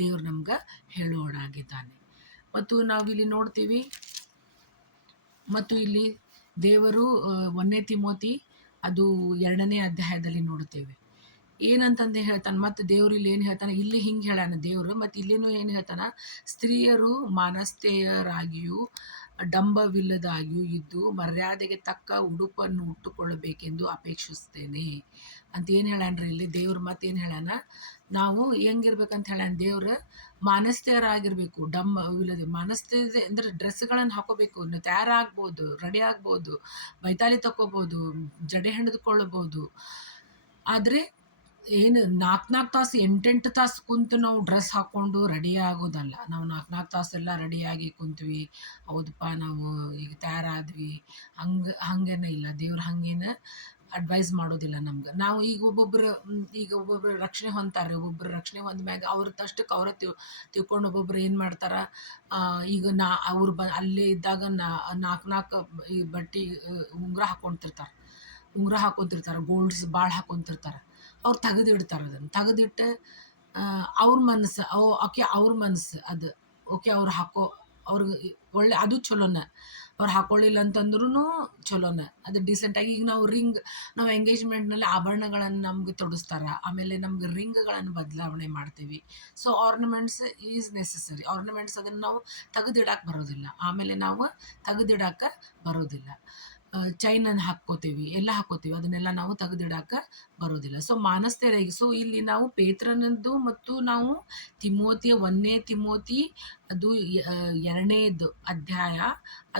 ದೇವ್ರು ನಮ್ಗೆ ಹೇಳೋಣಾಗಿದ್ದಾನೆ. ಮತ್ತು ನಾವಿಲ್ಲಿ ನೋಡ್ತೀವಿ, ಮತ್ತು ಇಲ್ಲಿ ದೇವರು 1 ತಿಮೋತಿ ಅದು 2ನೇ ಅಧ್ಯಾಯದಲ್ಲಿ ನೋಡುತ್ತೇವೆ. ಏನಂತಂದು ಹೇಳ್ತಾನೆ, ಮತ್ತು ದೇವ್ರು ಇಲ್ಲಿ ಏನು ಹೇಳ್ತಾನೆ, ಇಲ್ಲಿ ಹಿಂಗೆ ಹೇಳಾನ ದೇವರು. ಮತ್ತು ಇಲ್ಲಿನೂ ಏನು ಹೇಳ್ತಾನ, ಸ್ತ್ರೀಯರು ಮಾನಸ್ಥೆಯರಾಗಿಯೂ ಡಂಬವಿಲ್ಲದಾಗಿಯೂ ಇದ್ದು ಮರ್ಯಾದೆಗೆ ತಕ್ಕ ಉಡುಪನ್ನು ಉಟ್ಟುಕೊಳ್ಳಬೇಕೆಂದು ಅಪೇಕ್ಷಿಸ್ತೇನೆ ಅಂತ ಏನು ಹೇಳಾನ್ರಿ ಇಲ್ಲಿ ದೇವ್ರು. ಮತ್ತೇನು ಹೇಳಾನ, ನಾವು ಹೆಂಗಿರ್ಬೇಕಂತ ಹೇಳಾನ ದೇವ್ರು, ಮಾನಸ್ಥೆಯರಾಗಿರ್ಬೇಕು. ಮಾನಸ್ಥೆ ಅಂದರೆ ಡ್ರೆಸ್ಗಳನ್ನು ಹಾಕೋಬೇಕು, ತಯಾರಾಗ್ಬೋದು, ರೆಡಿ ಆಗ್ಬೋದು, ಬೈತಾಲಿ ತಗೋಬೋದು, ಜಡೆ ಹೆಣೆದುಕೊಳ್ಳಬಹುದು. ಆದರೆ ಏನು 4 ತಾಸು 8 ತಾಸು ಕುಂತು ನಾವು ಡ್ರೆಸ್ ಹಾಕ್ಕೊಂಡು ರೆಡಿ ಆಗೋದಲ್ಲ. ನಾವು 4 ತಾಸೆಲ್ಲ ರೆಡಿಯಾಗಿ ಕುಂತ್ವಿ, ಹೌದಪ್ಪ ನಾವು ಈಗ ತಯಾರಾದ್ವಿ, ಹಂಗೇನೇ ಇಲ್ಲ. ದೇವ್ರು ಹಂಗೇನು ಅಡ್ವೈಸ್ ಮಾಡೋದಿಲ್ಲ ನಮ್ಗೆ. ನಾವು ಈಗ ಒಬ್ಬೊಬ್ಬರು ರಕ್ಷಣೆ ಹೊಂದ್ತಾರೆ. ಒಬ್ಬೊಬ್ಬರು ರಕ್ಷಣೆ ಹೊಂದ್ಮ್ಯಾಗ ಅವ್ರದ್ದಷ್ಟಕ್ಕೆ ಅವರ ತಿಳ್ಕೊಂಡು ಒಬ್ಬೊಬ್ರು ಏನು ಮಾಡ್ತಾರೆ, ಈಗ ಅವ್ರು ಅಲ್ಲೇ ಇದ್ದಾಗ 4 ಈ ಬಟ್ಟೆ ಉಂಗುರ ಹಾಕೊತಿರ್ತಾರೆ, ಗೋಲ್ಡ್ಸ್ ಭಾಳ ಹಾಕೊತಿರ್ತಾರೆ. ಅವ್ರು ತೆಗೆದಿಡ್ತಾರೆ. ಅದನ್ನು ತೆಗೆದಿಟ್ಟು ಅವ್ರ ಮನಸ್ಸು ಅವ್ರ ಮನಸ್ಸು ಅದು ಓಕೆ, ಅವ್ರಿಗೆ ಒಳ್ಳೆ ಅದು ಚಲೋನ. ಅವ್ರು ಹಾಕೊಳ್ಳಿಲ್ಲ ಅಂತಂದ್ರೂ ಚಲೋನ, ಅದು ಡೀಸೆಂಟಾಗಿ. ಈಗ ನಾವು ಎಂಗೇಜ್ಮೆಂಟ್ನಲ್ಲಿ ಆಭರಣಗಳನ್ನು ನಮ್ಗೆ ತೊಡಿಸ್ತಾರೆ, ಆಮೇಲೆ ನಮ್ಗೆ ರಿಂಗ್ಗಳನ್ನು ಬದಲಾವಣೆ ಮಾಡ್ತೀವಿ. So ornaments is necessary. Ornaments ಅದನ್ನು ನಾವು ತೆಗೆದಿಡಕ್ಕೆ ಬರೋದಿಲ್ಲ, ಆಮೇಲೆ ನಾವು ತೆಗೆದಿಡಕ್ಕೆ ಬರೋದಿಲ್ಲ. ಚೈನನ್ನು ಹಾಕ್ಕೋತೀವಿ, ಎಲ್ಲ ಹಾಕ್ಕೋತೀವಿ. ಅದನ್ನೆಲ್ಲ ನಾವು ತೆಗೆದಿಡಾಕ ಬರೋದಿಲ್ಲ. ಸೊ ಮಾನಸ್ಥೈರ್ಯ ಸೊ ಇಲ್ಲಿ ನಾವು ಪೇತ್ರನದ್ದು ಮತ್ತು ನಾವು ತಿಮೋತಿಯ 1ನೇ ತಿಮೋತಿ ಅದು 2ನೇದು ಅಧ್ಯಾಯ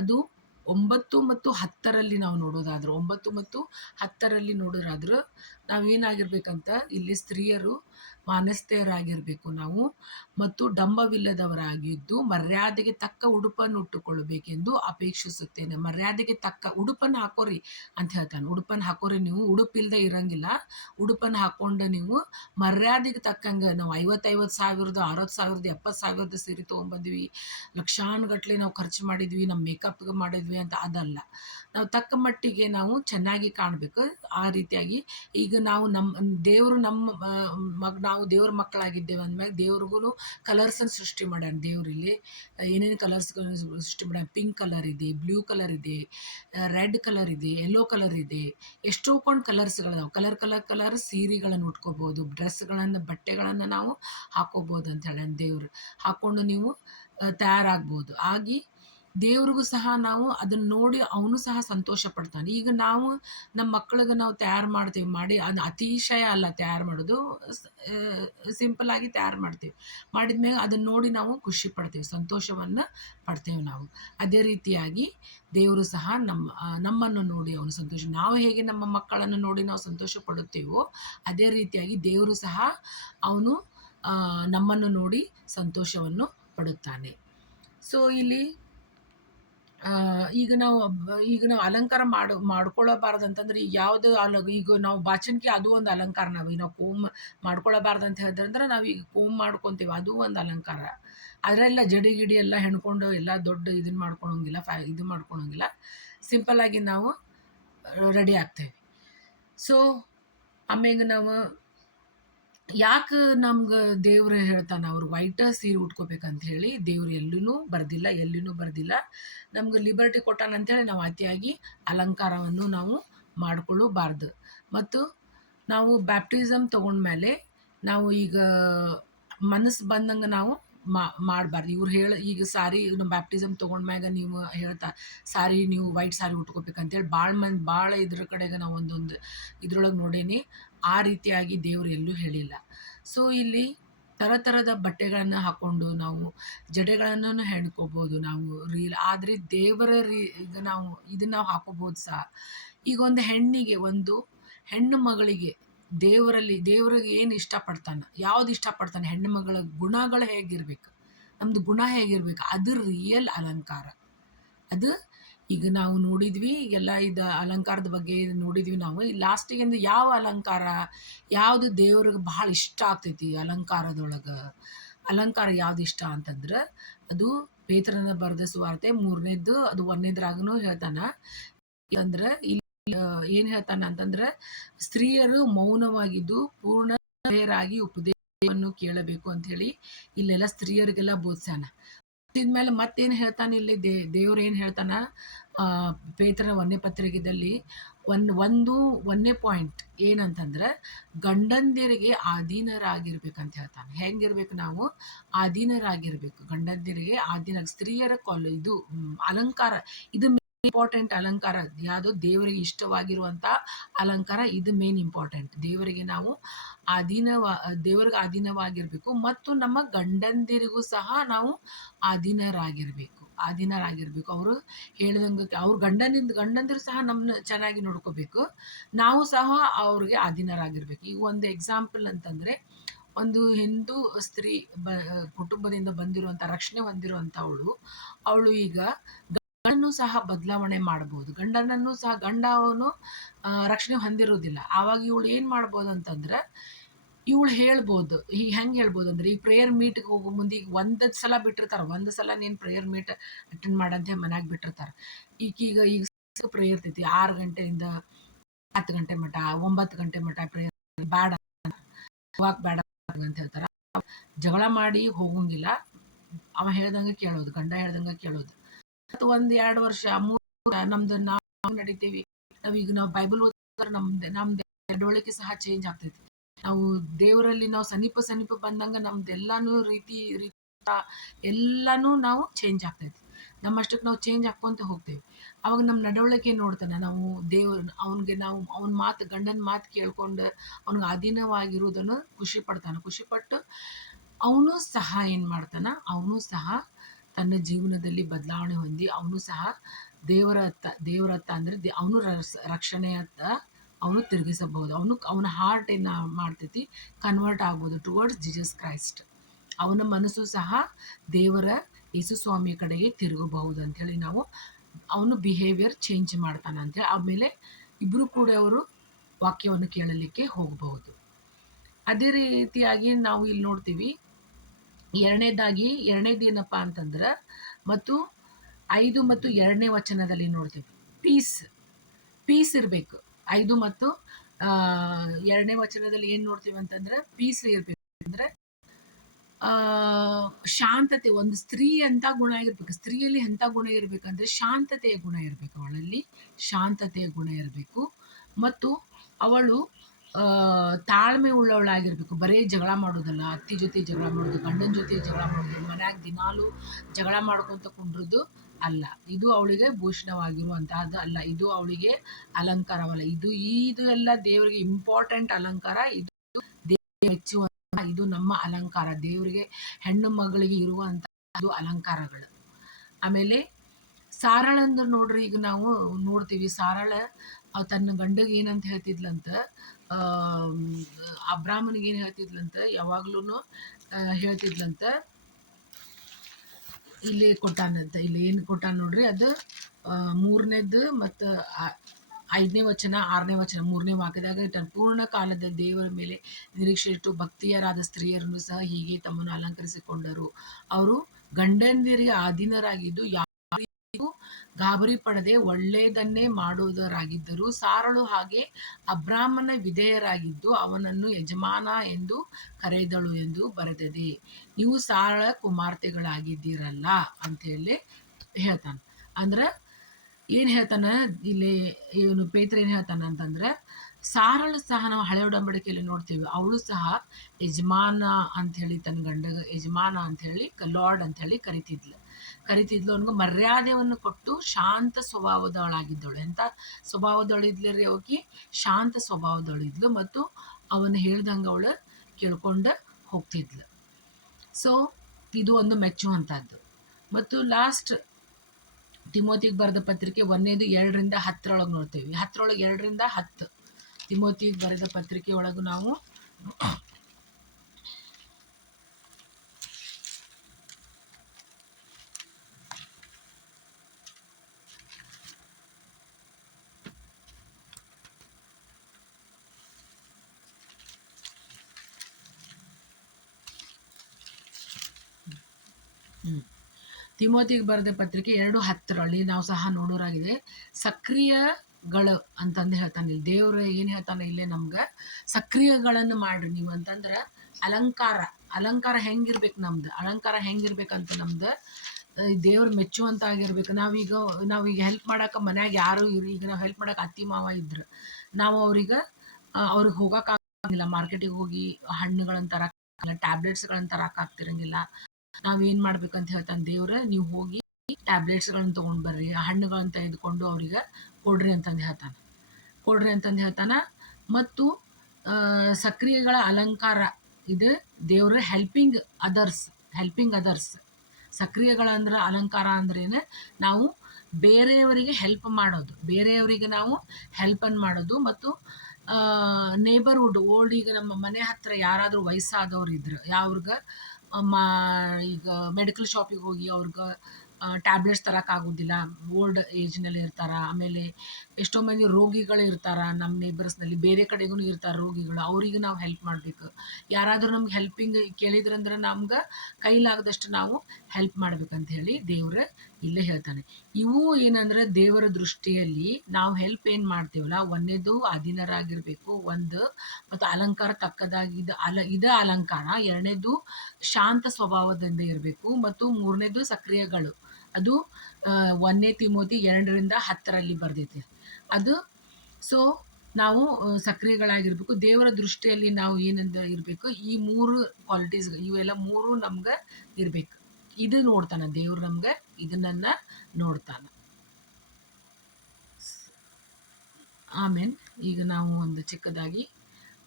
ಅದು 9 ಮತ್ತು 10ರಲ್ಲಿ ನಾವು ನೋಡೋದಾದ್ರೆ 9 ಮತ್ತು 10ರಲ್ಲಿ ನೋಡೋದಾದ್ರೆ ನಾವೇನಾಗಿರ್ಬೇಕಂತ ಇಲ್ಲಿ ಸ್ತ್ರೀಯರು ಮಾನಸ್ಥೆಯರಾಗಿರ್ಬೇಕು ನಾವು ಮತ್ತು ಡಂಬವಿಲ್ಲದವರಾಗಿದ್ದು ಮರ್ಯಾದೆಗೆ ತಕ್ಕ ಉಡುಪನ್ನು ಉಟ್ಟುಕೊಳ್ಳಬೇಕೆಂದು ಅಪೇಕ್ಷಿಸುತ್ತೇನೆ. ಮರ್ಯಾದೆಗೆ ತಕ್ಕ ಉಡುಪನ್ನು ಹಾಕೋರಿ ಅಂತ ಹೇಳ್ತಾನೆ. ಉಡುಪನ್ನು ಹಾಕೋರಿ, ನೀವು ಉಡುಪಿಲ್ದೆ ಇರಂಗಿಲ್ಲ. ಉಡುಪನ್ನು ಹಾಕೊಂಡು ನೀವು ಮರ್ಯಾದೆಗೆ ತಕ್ಕಂಗೆ ನಾವು 50,000 60,000 70,000 ಸೀರೆ ತೊಗೊಂಡ್ಬಂದ್ವಿ, ಲಕ್ಷಾನುಗಟ್ಲೆ ನಾವು ಖರ್ಚು ಮಾಡಿದ್ವಿ, ನಮ್ಮ ಮೇಕಪ್ಗೆ ಮಾಡಿದ್ವಿ ಅಂತ ಅದಲ್ಲ. ನಾವು ತಕ್ಕ ಮಟ್ಟಿಗೆ ನಾವು ಚೆನ್ನಾಗಿ ಕಾಣಬೇಕು. ಆ ರೀತಿಯಾಗಿ ಈಗ ನಾವು ದೇವರು ನಾವು ದೇವ್ರ ಮಕ್ಕಳಾಗಿದ್ದೇವೆ ಅಂದ್ಮ್ಯಾಗ ದೇವ್ರಿಗೂ ಕಲರ್ಸನ್ನು ಸೃಷ್ಟಿ ಮಾಡ್ಯಾನ. ದೇವ್ರಲ್ಲಿ ಏನೇನು ಕಲರ್ಸ್ಗಳನ್ನು ಸೃಷ್ಟಿ ಮಾಡ್ಯಾನ. ಪಿಂಕ್ ಕಲರ್ ಇದೆ, ಬ್ಲೂ ಕಲರ್ ಇದೆ, ರೆಡ್ ಕಲರ್ ಇದೆ, ಯೆಲ್ಲೋ ಕಲರ್ ಇದೆ, ಎಷ್ಟೋ ಕಲರ್ಸ್ಗಳಿದಾವೆ. ಕಲರ್ ಸೀರೆಗಳನ್ನು ಉಟ್ಕೋಬೋದು, ಡ್ರೆಸ್ಗಳನ್ನು ಬಟ್ಟೆಗಳನ್ನು ನಾವು ಹಾಕೋಬೋದು ಅಂತ ಹೇಳಿ ದೇವ್ರು ಹಾಕ್ಕೊಂಡು ನೀವು ತಯಾರಾಗ್ಬೋದು. ಆಗಿ ದೇವ್ರಿಗೂ ಸಹ ನಾವು ಅದನ್ನ ನೋಡಿ ಅವನು ಸಹ ಸಂತೋಷ ಪಡ್ತಾನೆ. ಈಗ ನಾವು ನಮ್ಮ ಮಕ್ಕಳಿಗೆ ನಾವು ತಯಾರು ಮಾಡ್ತೀವಿ, ಮಾಡಿ ಅದು ಅತಿಶಯ ಅಲ್ಲ ತಯಾರು ಮಾಡೋದು, ಸಿಂಪಲ್ ಆಗಿ ತಯಾರು ಮಾಡ್ತೀವಿ. ಮಾಡಿದ್ಮೇಲೆ ಅದನ್ನ ನೋಡಿ ನಾವು ಖುಷಿ ಪಡ್ತೀವಿ, ಸಂತೋಷವನ್ನು ಪಡ್ತೇವೆ ನಾವು. ಅದೇ ರೀತಿಯಾಗಿ ದೇವರು ಸಹ ನಮ್ಮನ್ನು ನೋಡಿ ಅವನು ಸಂತೋಷ, ನಾವು ಹೇಗೆ ನಮ್ಮ ಮಕ್ಕಳನ್ನು ನೋಡಿ ನಾವು ಸಂತೋಷ ಪಡುತ್ತೇವೋ ಅದೇ ರೀತಿಯಾಗಿ ದೇವರು ಸಹ ಅವನು ನಮ್ಮನ್ನು ನೋಡಿ ಸಂತೋಷವನ್ನು ಪಡುತ್ತಾನೆ. ಸೊ ಇಲ್ಲಿ ಈಗ ನಾವು ಅಲಂಕಾರ ಮಾಡ್ಕೊಳ್ಳಬಾರ್ದಂತಂದ್ರೆ ಯಾವುದು ಈಗ ನಾವು ಬಾಚಣಿಗೆ ಅದು ಒಂದು ಅಲಂಕಾರ. ನಾವು ಕೋಮ್ ಮಾಡ್ಕೊಳ್ಳಬಾರ್ದು ಅಂತ ಹೇಳಿದ್ರೆ ನಾವು ಈಗ ಕೋಮ್ ಮಾಡ್ಕೊತೀವಿ, ಅದು ಒಂದು ಅಲಂಕಾರ. ಅದರೆಲ್ಲ ಜಡಿ ಗಿಡಿ ಎಲ್ಲ ಹೆಣ್ಕೊಂಡು ಎಲ್ಲ ದೊಡ್ಡ ಇದನ್ನ ಮಾಡ್ಕೊಳಂಗಿಲ್ಲ, ಇದು ಮಾಡ್ಕೊಳಂಗಿಲ್ಲ. ಸಿಂಪಲ್ ಆಗಿ ನಾವು ರೆಡಿ ಆಗ್ತೇವೆ. ಸೊ ಆಮೇಲೆ ನಾವು ಯಾಕೆ ನಮ್ಗೆ ದೇವ್ರು ಹೇಳ್ತಾನೆ ಅವ್ರು ವೈಟ್ ಸೀರೆ ಉಟ್ಕೋಬೇಕಂತ ಹೇಳಿ ದೇವ್ರು ಎಲ್ಲಿನೂ ಬರ್ದಿಲ್ಲ. ನಮ್ಗೆ ಲಿಬರ್ಟಿ ಕೊಟ್ಟಾನಂತೇಳಿ ನಾವು ಅತಿಯಾಗಿ ಅಲಂಕಾರವನ್ನು ನಾವು ಮಾಡ್ಕೊಳ್ಳಬಾರ್ದು. ಮತ್ತು ನಾವು ಬ್ಯಾಪ್ಟಿಸಮ್ ತೊಗೊಂಡ್ಮೇಲೆ ನಾವು ಈಗ ಮನಸ್ಸು ಬಂದಂಗೆ ನಾವು ಮಾಡಬಾರ್ದು. ಇವ್ರು ಈಗ ಸಾರಿ ಬ್ಯಾಪ್ಟಿಸಮ್ ತೊಗೊಂಡ್ಮ್ಯಾಗ ನೀವು ಹೇಳ್ತಾ ಸಾರಿ ನೀವು ವೈಟ್ ಸಾರಿ ಉಟ್ಕೋಬೇಕಂತೇಳಿ ಭಾಳ ಇದ್ರ ಕಡೆಗೆ ನಾವು ಒಂದೊಂದು ಇದ್ರೊಳಗೆ ನೋಡೇನಿ. ಆ ರೀತಿಯಾಗಿ ದೇವರು ಎಲ್ಲೂ ಹೇಳಿಲ್ಲ. ಸೊ ಇಲ್ಲಿ ಥರದ ಬಟ್ಟೆಗಳನ್ನು ಹಾಕ್ಕೊಂಡು ನಾವು ಜಡೆಗಳನ್ನು ಹೆಣ್ಕೋಬೋದು ನಾವು ಆದರೆ ದೇವರ ಈಗ ನಾವು ಇದನ್ನ ಹಾಕೋಬೋದು ಸಹ. ಈಗ ಒಂದು ಹೆಣ್ಣಿಗೆ, ಒಂದು ಹೆಣ್ಣು ಮಗಳಿಗೆ ದೇವರಿಗೆ ಏನು ಇಷ್ಟಪಡ್ತಾನೆ, ಯಾವ್ದು ಇಷ್ಟಪಡ್ತಾನೆ, ಹೆಣ್ಣು ಮಗಳ ಗುಣಗಳು ಹೇಗಿರ್ಬೇಕು, ನಮ್ದು ಗುಣ ಹೇಗಿರ್ಬೇಕು, ಅದು ರಿಯಲ್ ಅಲಂಕಾರ. ಅದು ಈಗ ನಾವು ನೋಡಿದ್ವಿ ಎಲ್ಲ ಅಲಂಕಾರದ ಬಗ್ಗೆ ನೋಡಿದ್ವಿ. ನಾವು ಲಾಸ್ಟಿಗೆ ಯಾವ ಅಲಂಕಾರ ಯಾವುದು ದೇವ್ರಿಗೆ ಭಾಳ ಇಷ್ಟ ಆಗ್ತೈತಿ ಅಲಂಕಾರದೊಳಗೆ, ಅಲಂಕಾರ ಯಾವ್ದು ಇಷ್ಟ ಅಂತಂದ್ರೆ ಅದು ಪೇತ್ರನ ಬರೆದ ಸುವಾರ್ತೆ 3ನೇದ್ದು ಅದು 1ನೇದ್ರಾಗನು ಹೇಳ್ತಾನ. ಅಂದ್ರೆ ಇಲ್ಲಿ ಏನ್ ಹೇಳ್ತಾನ ಅಂತಂದ್ರೆ ಸ್ತ್ರೀಯರು ಮೌನವಾಗಿದ್ದು ಪೂರ್ಣರಾಗಿ ಉಪದೇಶವನ್ನು ಕೇಳಬೇಕು ಅಂತ ಹೇಳಿ ಇಲ್ಲೆಲ್ಲ ಸ್ತ್ರೀಯರಿಗೆಲ್ಲ ಬೋಧಿಸ್ಯಾನ. ಇದ್ಮೇಲೆ ಮತ್ತೇನು ಹೇಳ್ತಾನೆ ಇಲ್ಲಿ ದೇವ್ರು ಏನು ಹೇಳ್ತಾನ, ಪೇತ್ರನ 1ನೇ ಪತ್ರಿಕೆಯಲ್ಲಿ 1ನೇ ಪಾಯಿಂಟ್ ಏನಂತಂದ್ರೆ ಗಂಡಂದಿರಿಗೆ ಅಧೀನರಾಗಿರ್ಬೇಕಂತ ಹೇಳ್ತಾನೆ. ಹೆಂಗಿರ್ಬೇಕು ನಾವು ಅಧೀನರಾಗಿರ್ಬೇಕು, ಗಂಡಂದಿರಿಗೆ ಸ್ತ್ರೀಯರ ಇದು ಅಲಂಕಾರ, ಇದು ಇಂಪಾರ್ಟೆಂಟ್ ಅಲಂಕಾರ. ಯಾವುದೋ ದೇವರಿಗೆ ಇಷ್ಟವಾಗಿರುವಂಥ ಅಲಂಕಾರ, ಇದು ಮೇನ್ ಇಂಪಾರ್ಟೆಂಟ್. ದೇವರಿಗೆ ನಾವು ದೇವರಿಗೆ ಅಧೀನವಾಗಿರ್ಬೇಕು ಮತ್ತು ನಮ್ಮ ಗಂಡಂದಿರಿಗೂ ಸಹ ನಾವು ಅಧೀನರಾಗಿರ್ಬೇಕು. ಅವರು ಹೇಳಿದಂಗೆ ಅವ್ರ ಗಂಡಂದಿರು ಸಹ ನಮ್ಮನ್ನ ಚೆನ್ನಾಗಿ ನೋಡ್ಕೋಬೇಕು, ನಾವು ಸಹ ಅವ್ರಿಗೆ ಅಧೀನರಾಗಿರ್ಬೇಕು. ಈಗ ಒಂದು ಎಕ್ಸಾಂಪಲ್ ಅಂತಂದ್ರೆ ಒಂದು ಹಿಂದೂ ಸ್ತ್ರೀ ಕುಟುಂಬದಿಂದ ಬಂದಿರುವಂಥ ರಕ್ಷಣೆ ಹೊಂದಿರುವಂಥ ಅವಳು ಈಗ ಗಂಡನ್ನು ಸಹ ಬದಲಾವಣೆ ಮಾಡಬಹುದು. ಗಂಡನನ್ನು ಸಹ ಅವನು ರಕ್ಷಣೆ ಹೊಂದಿರೋದಿಲ್ಲ. ಆವಾಗ ಇವಳು ಏನು ಮಾಡ್ಬೋದು ಅಂತಂದ್ರೆ ಇವಳು ಹೇಳ್ಬೋದು. ಈಗ ಹೆಂಗೆ ಹೇಳ್ಬೋದು ಅಂದ್ರೆ ಈ ಪ್ರೇಯರ್ ಮೀಟ್ಗೆ ಹೋಗೋ ಮುಂದೆ ಈಗ ಒಂದು ಸಲ ಬಿಟ್ಟಿರ್ತಾರೆ, ಒಂದು ಸಲ ನೀನು ಪ್ರೇಯರ್ ಮೀಟ್ ಅಟೆಂಡ್ ಮಾಡಂತ ಮನ್ಯಾಗ ಬಿಟ್ಟಿರ್ತಾರೆ. ಈಗ ಪ್ರೇಯರ್ ಇರ್ತೈತಿ 6 ಗಂಟೆಯಿಂದ 10 ಗಂಟೆ ಮಟ, 9 ಗಂಟೆ ಮಟ ಪ್ರೇಯರ್ ಬೇಡ ಬೇಡ ಅಂತ ಹೇಳ್ತಾರೆ. ಜಗಳ ಮಾಡಿ ಹೋಗಂಗಿಲ್ಲ, ಅವ ಹೇಳ್ದಂಗೆ ಕೇಳೋದು, ಗಂಡ ಹೇಳ್ದಂಗೆ ಕೇಳೋದು. ಮತ್ತು 1-2 ವರ್ಷ 3 ನಮ್ದು ನಾವು ನಡಿತೀವಿ. ನಾವು ಬೈಬಲ್ ಓದಿದ್ರೆ ನಮ್ದು ನಡವಳಿಕೆ ಸಹ ಚೇಂಜ್ ಆಗ್ತೈತಿ. ನಾವು ದೇವರಲ್ಲಿ ನಾವು ಸಮೀಪ ಬಂದಂಗ ನಮ್ದೆಲ್ಲಾನು ರೀತಿ ಎಲ್ಲಾನು ನಾವು ಚೇಂಜ್ ಆಗ್ತೈತಿ. ನಮ್ಮಷ್ಟಕ್ಕೆ ನಾವು ಚೇಂಜ್ ಹಾಕ್ಕೊಂತ ಹೋಗ್ತೇವೆ. ಅವಾಗ ನಮ್ಮ ನಡವಳಿಕೆ ನೋಡ್ತಾನೆ. ನಾವು ಅವನಿಗೆ ನಾವು ಅವನ ಮಾತು, ಗಂಡನ ಮಾತು ಕೇಳ್ಕೊಂಡು ಅವ್ನಿಗೆ ಅಧೀನವಾಗಿರುವುದನ್ನು ಖುಷಿ ಪಡ್ತಾನೆ. ಖುಷಿಪಟ್ಟು ಅವನು ಸಹ ಏನು ಮಾಡ್ತಾನೆ, ಅವನು ಸಹ ತನ್ನ ಜೀವನದಲ್ಲಿ ಬದಲಾವಣೆ ಹೊಂದಿ ಅವನು ಸಹ ದೇವರತ್ತ ಅಂದರೆ ಅವನು ರಕ್ಷಣೆಯತ್ತ ಅವನು ತಿರುಗಿಸಬಹುದು. ಅವನ ಹಾರ್ಟ್ ಏನು ಮಾಡ್ತೈತಿ, ಕನ್ವರ್ಟ್ ಆಗ್ಬೋದು ಟುವರ್ಡ್ಸ್ ಜೀಸಸ್ ಕ್ರೈಸ್ಟ್. ಅವನ ಮನಸ್ಸು ಸಹ ದೇವರ ಯೇಸು ಸ್ವಾಮಿಯ ಕಡೆಗೆ ತಿರುಗಬಹುದು ಅಂಥೇಳಿ ನಾವು ಅವನು ಬಿಹೇವಿಯರ್ ಚೇಂಜ್ ಮಾಡ್ತಾನೆ ಅಂತೇಳಿ. ಆಮೇಲೆ ಇಬ್ಬರು ಕೂಡ ಅವರು ವಾಕ್ಯವನ್ನು ಕೇಳಲಿಕ್ಕೆ ಹೋಗಬಹುದು. ಅದೇ ರೀತಿಯಾಗಿ ನಾವು ಇಲ್ಲಿ ನೋಡ್ತೀವಿ. ಎರಡನೇದೇನಪ್ಪ ಅಂತಂದ್ರೆ, ಮತ್ತು 5 ಮತ್ತು 2ನೇ ವಚನದಲ್ಲಿ ನೋಡ್ತೀವಿ, ಪೀಸ್ ಇರಬೇಕು. 5 ಮತ್ತು 2ನೇ ವಚನದಲ್ಲಿ ಏನು ನೋಡ್ತೀವಿ ಅಂತಂದ್ರೆ, ಪೀಸ್ ಇರಬೇಕು ಅಂದ್ರೆ ಶಾಂತತೆ. ಒಂದು ಸ್ತ್ರೀ ಅಂತ ಗುಣ ಇರ್ಬೇಕು. ಸ್ತ್ರೀಯಲ್ಲಿ ಎಂಥ ಗುಣ ಇರಬೇಕಂದ್ರೆ ಶಾಂತತೆಯ ಗುಣ ಇರಬೇಕು. ಅವಳಲ್ಲಿ ಶಾಂತತೆಯ ಗುಣ ಇರಬೇಕು. ಮತ್ತು ಅವಳು ತಾಳ್ಮೆ ಉಳ್ಳವಳಾಗಿರ್ಬೇಕು. ಬರೀ ಜಗಳ ಮಾಡೋದಲ್ಲ, ಅತ್ತಿ ಜೊತೆ ಜಗಳ ಮಾಡೋದು, ಗಂಡನ ಜೊತೆ ಜಗಳ ಮಾಡೋದು, ಮನ್ಯಾಗ ದಿನಾಲು ಜಗಳ ಮಾಡ್ಕೊತ ಕುಂಡ್ರದು ಅಲ್ಲ. ಇದು ಅವಳಿಗೆ ಭೂಷಣವಾಗಿರುವಂತಹದ್ದು ಅಲ್ಲ. ಇದು ಅವಳಿಗೆ ಅಲಂಕಾರವಲ್ಲ. ಇದು ಎಲ್ಲ ದೇವರಿಗೆ ಇಂಪಾರ್ಟೆಂಟ್ ಅಲಂಕಾರ. ಇದು ದೇವರಿಗೆ ಮೆಚ್ಚುವಂತ, ಇದು ನಮ್ಮ ಅಲಂಕಾರ. ದೇವರಿಗೆ ಹೆಣ್ಣು ಮಗಳಿಗೆ ಇರುವಂತಹ ಅಲಂಕಾರಗಳು. ಆಮೇಲೆ ಸಾರಳ ಅಂದ್ರೆ ನೋಡ್ರಿ, ಈಗ ನಾವು ನೋಡ್ತೀವಿ, ಸಾರಳ ತನ್ನ ಗಂಡಗೆ ಏನಂತ ಹೇಳ್ತಿದ್ಲಂತ, ಅಬ್ರಾಹ್ಮನಿಗೆ ಏನು ಹೇಳ್ತಿದ್ಲಂತ, ಯಾವಾಗ್ಲೂ ಹೇಳ್ತಿದ್ಲಂತ. ಇಲ್ಲಿ ಕೊಟ್ಟಾನಂತ, ಇಲ್ಲಿ ಏನು ಕೊಟ್ಟಾನ ನೋಡ್ರಿ, ಅದು 3ನೇದು ಮತ್ತು 5ನೇ ವಚನ 6ನೇ ವಚನ 3ನೇ ವಾಕ್ಯದಾಗ ತನ್ನ ಪೂರ್ಣ ಕಾಲದಲ್ಲಿ ದೇವರ ಮೇಲೆ ನಿರೀಕ್ಷೆ ಇಟ್ಟು ಭಕ್ತಿಯರಾದ ಸ್ತ್ರೀಯರನ್ನು ಸಹ ಹೀಗೆ ತಮ್ಮನ್ನು ಅಲಂಕರಿಸಿಕೊಂಡರು. ಅವರು ಗಂಡಂದಿರಿಗೆ ಅಧೀನರಾಗಿದ್ದು ಯಾರಿಗೂ ಗಾಬರಿ ಪಡದೆ ಒಳ್ಳೆಯದನ್ನೇ ಮಾಡುವುದರಾಗಿದ್ದರು. ಸಾರಳು ಹಾಗೆ ಅಬ್ರಾಹ್ಮನ ವಿಧೇಯರಾಗಿದ್ದು ಅವನನ್ನು ಯಜಮಾನ ಎಂದು ಕರೆದಳು ಎಂದು ಬರೆದಿದೆ. ನೀವು ಸಾರಳ ಕುಮಾರ್ತೆಗಳಾಗಿದ್ದೀರಲ್ಲ ಅಂತೇಳಿ ಹೇಳ್ತಾನೆ. ಅಂದ್ರೆ ಏನು ಹೇಳ್ತಾನೆ ಇಲ್ಲಿ, ಇವನು ಪೇತ್ರ ಏನು ಹೇಳ್ತಾನೆ ಅಂತಂದ್ರೆ, ಸಾರಳು ಸಹ ನಾವು ಹಳೆ ಒಡಂಬಡಿಕೆಯಲ್ಲಿ ನೋಡ್ತೀವಿ, ಅವಳು ಸಹ ಯಜಮಾನ ಅಂಥೇಳಿ, ತನ್ನ ಗಂಡಗ ಯಜಮಾನ ಅಂಥೇಳಿ, ಲಾರ್ಡ್ ಅಂಥೇಳಿ ಕರಿತಿದ್ಲು. ಅವನಿಗೆ ಮರ್ಯಾದೆಯನ್ನು ಕೊಟ್ಟು ಶಾಂತ ಸ್ವಭಾವದವಳಾಗಿದ್ದಳು. ಎಂಥ ಸ್ವಭಾವದವಳಿದ್ಲರಿ ಅವಕ್ಕೆ? ಶಾಂತ ಸ್ವಭಾವದವಳಿದ್ಲು. ಮತ್ತು ಅವನು ಹೇಳ್ದಂಗೆ ಅವಳು ಕೇಳ್ಕೊಂಡು ಹೋಗ್ತಿದ್ಲು. ಸೊ ಇದು ಒಂದು ಮೆಚ್ಚುವಂಥದ್ದು. ಮತ್ತು ಲಾಸ್ಟ್ ತಿಮೋತಿಗೆ ಬರೆದ ಪತ್ರಿಕೆ 1ನೇದು 2ರಿಂದ 10 ನೋಡ್ತೇವೆ. 2ರಿಂದ 10 ತಿಮೋತಿಗೆ ಬರೆದ ಪತ್ರಿಕೆ ಒಳಗೂ ನಾವು ತಿಮೋತಿಗೆ ಬರೆದ ಪತ್ರಿಕೆ 2:10 ನಾವು ಸಹ ನೋಡೋರಾಗಿದೆ. ಸಕ್ರಿಯಗಳು ಅಂತಂದು ಹೇಳ್ತಾನೆ ಇಲ್ಲಿ ದೇವ್ರು. ಏನು ಹೇಳ್ತಾನೆ ಇಲ್ಲೇ ನಮ್ಗೆ, ಸಕ್ರಿಯಗಳನ್ನು ಮಾಡ್ರಿ ನೀವು ಅಂತಂದ್ರೆ ಅಲಂಕಾರ ಹೆಂಗಿರ್ಬೇಕು ನಮ್ದು, ಅಲಂಕಾರ ಹೆಂಗಿರ್ಬೇಕಂತ ನಮ್ದು ದೇವ್ರು ಮೆಚ್ಚುವಂತ ಆಗಿರ್ಬೇಕು. ನಾವೀಗ ಹೆಲ್ಪ್ ಮಾಡಕ್ಕೆ ಮನ್ಯಾಗ ಯಾರು ಈಗ ನಾವು ಹೆಲ್ಪ್ ಮಾಡಕ್ಕೆ ಅತ್ತಿ ಮಾವ ಇದ್ರು, ನಾವು ಅವ್ರಿಗೆ ಹೋಗಕ್ಕಾಗಿಲ್ಲ, ಮಾರ್ಕೆಟಿಗೆ ಹೋಗಿ ಹಣ್ಣುಗಳನ್ನ ತರಕ್ಕಾಗಲ್ಲ, ಟ್ಯಾಬ್ಲೆಟ್ಸ್ಗಳನ್ನ ತರಕ್ಕಾಗ್ತಿರಂಗಿಲ್ಲ. ನಾವೇನು ಮಾಡ್ಬೇಕಂತ ಹೇಳ್ತಾನೆ ದೇವ್ರು, ನೀವು ಹೋಗಿ ಟ್ಯಾಬ್ಲೆಟ್ಸ್ಗಳನ್ನ ತೊಗೊಂಡು ಬರ್ರಿ, ಹಣ್ಣುಗಳನ್ನ ತೆಗೆದುಕೊಂಡು ಅವ್ರಿಗೆ ಕೊಡ್ರಿ ಅಂತಂದು ಹೇಳ್ತಾನೆ. ಮತ್ತು ಸಕ್ರಿಯೆಗಳ ಅಲಂಕಾರ ಇದು ದೇವ್ರ ಹೆಲ್ಪಿಂಗ್ ಅದರ್ಸ್. ಸಕ್ರಿಯೆಗಳಂದ್ರೆ ಅಲಂಕಾರ ಅಂದ್ರೇನು? ನಾವು ಬೇರೆಯವರಿಗೆ ಹೆಲ್ಪ್ ಮಾಡೋದು, ಬೇರೆಯವರಿಗೆ ನಾವು ಹೆಲ್ಪನ್ನು ಮಾಡೋದು. ಮತ್ತು ನೇಬರ್ಹುಡ್, ಈಗ ನಮ್ಮ ಮನೆ ಹತ್ತಿರ ಯಾರಾದರೂ ವಯಸ್ಸಾದವ್ರು ಇದ್ರು, ಅವ್ರಿಗೆ ಈಗ ಮೆಡಿಕಲ್ ಶಾಪಿಗೆ ಹೋಗಿ ಅವ್ರಿಗೆ ಟ್ಯಾಬ್ಲೆಟ್ಸ್ ತರೋಕ್ಕಾಗೋದಿಲ್ಲ, ಓಲ್ಡ್ ಏಜ್ನಲ್ಲಿ ಇರ್ತಾರ. ಆಮೇಲೆ ಎಷ್ಟೋ ಮಂದಿ ರೋಗಿಗಳು ಇರ್ತಾರ ನಮ್ಮ ನೇಬರ್ಸ್ನಲ್ಲಿ, ಬೇರೆ ಕಡೆಗೂ ಇರ್ತಾರೆ ರೋಗಿಗಳು, ಅವರಿಗೆ ನಾವು ಹೆಲ್ಪ್ ಮಾಡಬೇಕು. ಯಾರಾದರೂ ನಮ್ಗೆ ಹೆಲ್ಪಿಂಗ್ ಕೇಳಿದ್ರಂದ್ರೆ ನಮ್ಗೆ ಕೈಲಾಗದಷ್ಟು ನಾವು ಹೆಲ್ಪ್ ಮಾಡ್ಬೇಕಂತ ಹೇಳಿ ದೇವ್ರು ಇಲ್ಲೇ ಹೇಳ್ತಾನೆ. ಇವು ಏನಂದ್ರೆ ದೇವರ ದೃಷ್ಟಿಯಲ್ಲಿ ನಾವು ಹೆಲ್ಪ್ ಏನು ಮಾಡ್ತೀವಲ್ಲ, 1ನೇದು ಅಧೀನರಾಗಿರ್ಬೇಕು, ಮತ್ತು ಅಲಂಕಾರ ತಕ್ಕದಾಗಿದ್ದ ಅಲಂಕಾರ. 2ನೇದು ಶಾಂತ ಸ್ವಭಾವದಿಂದ ಇರಬೇಕು. ಮತ್ತು 3ನೇದು ಸಕ್ರಿಯಗಳು. ಅದು 1ನೇ ತಿಮೋತಿ 2ರಿಂದ 10 ಬರ್ದೈತೆ ಅದು. ಸೊ ನಾವು ಸಕ್ರಿಯಗಳಾಗಿರ್ಬೇಕು. ದೇವರ ದೃಷ್ಟಿಯಲ್ಲಿ ನಾವು ಏನಂತ ಇರಬೇಕು, ಈ 3 ಕ್ವಾಲಿಟೀಸ್, ಇವೆಲ್ಲ 3 ನಮ್ಗೆ ಇರಬೇಕು. ಇದು ನೋಡ್ತಾನ ದೇವ್ರು, ನಮ್ಗೆ ಇದನ್ನ ನೋಡ್ತಾನ. ಆಮೇಲೆ ಈಗ ನಾವು ಒಂದು ಚಿಕ್ಕದಾಗಿ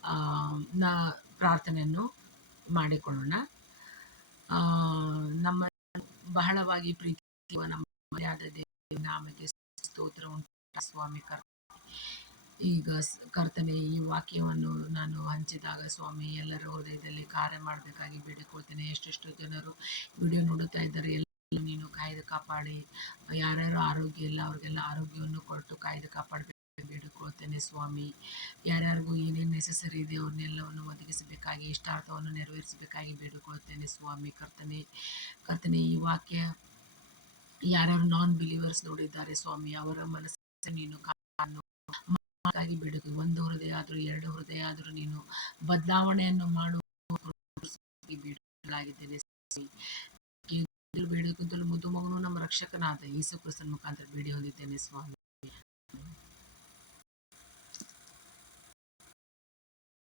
ಆ, ನಾ ಪ್ರಾರ್ಥನೆಯನ್ನು ಮಾಡಿಕೊಳ್ಳೋಣ. ಆ, ನಮ್ಮ ಬಹಳವಾಗಿ ಪ್ರೀತಿಸುವ ನಮ್ಮ ಮರ್ಯಾದ ದೇವರ ನಾಮಕ್ಕೆ ಸ್ತೋತ್ರ ಉಂಟು ಸ್ವಾಮಿ. ಈಗ ಕರ್ತನೆ, ಈ ವಾಕ್ಯವನ್ನು ನಾನು ಹಂಚಿದಾಗ ಸ್ವಾಮಿ ಎಲ್ಲರ ಹೃದಯದಲ್ಲಿ ಕಾರ್ಯ ಮಾಡಬೇಕಾಗಿ ಬೇಡಿಕೊಳ್ತೇನೆ. ಎಷ್ಟೆಷ್ಟು ಜನರು ವಿಡಿಯೋ ನೋಡುತ್ತಾ ಇದ್ದಾರೆ, ಎಲ್ಲ ನೀನು ಕಾಯ್ದು ಕಾಪಾಡಿ, ಯಾರ್ಯಾರು ಆರೋಗ್ಯ ಇಲ್ಲ ಅವ್ರಿಗೆಲ್ಲ ಆರೋಗ್ಯವನ್ನು ಕೊಟ್ಟು ಕಾಯ್ದು ಕಾಪಾಡಬೇಕು ಬೇಡಿಕೊಳ್ತೇನೆ ಸ್ವಾಮಿ. ಯಾರ್ಯಾರಿಗೂ ಏನೇನು ನೆಸೆಸರಿ ಇದೆ ಅವ್ರನ್ನೆಲ್ಲವನ್ನು ಒದಗಿಸಬೇಕಾಗಿ, ಇಷ್ಟಾರ್ಥವನ್ನು ನೆರವೇರಿಸಬೇಕಾಗಿ ಬೇಡಿಕೊಳ್ತೇನೆ ಸ್ವಾಮಿ. ಕರ್ತನೆ ಈ ವಾಕ್ಯ ಯಾರ್ಯಾರು ನಾನ್ ಬಿಲೀವರ್ಸ್ ನೋಡಿದ್ದಾರೆ ಸ್ವಾಮಿ, ಅವರ ಮನಸ್ಸನ್ನು ನೀನು ಾಗಿ ಬೇಡುತ್ತೆ. ಒಂದು ಹೃದಯ ಆದರೂ, ಎರಡು ಹೃದಯ ಆದರೂ ನೀನು ಬದಲಾವಣೆಯನ್ನು ಮಾಡುವ ಬೇಡಲಾಗಿದ್ದೇನೆ. ಬೇಡುತ್ತಲೂ ಮುದ್ದು ಮಗನು ನಮ್ಮ ರಕ್ಷಕನಾದ ಯೇಸು ಕ್ರಿಸ್ತನ ಮುಖಾಂತರ ಬೇಡಿ ಹೊಂದಿದ್ದೇನೆ ಸ್ವಾಮಿ.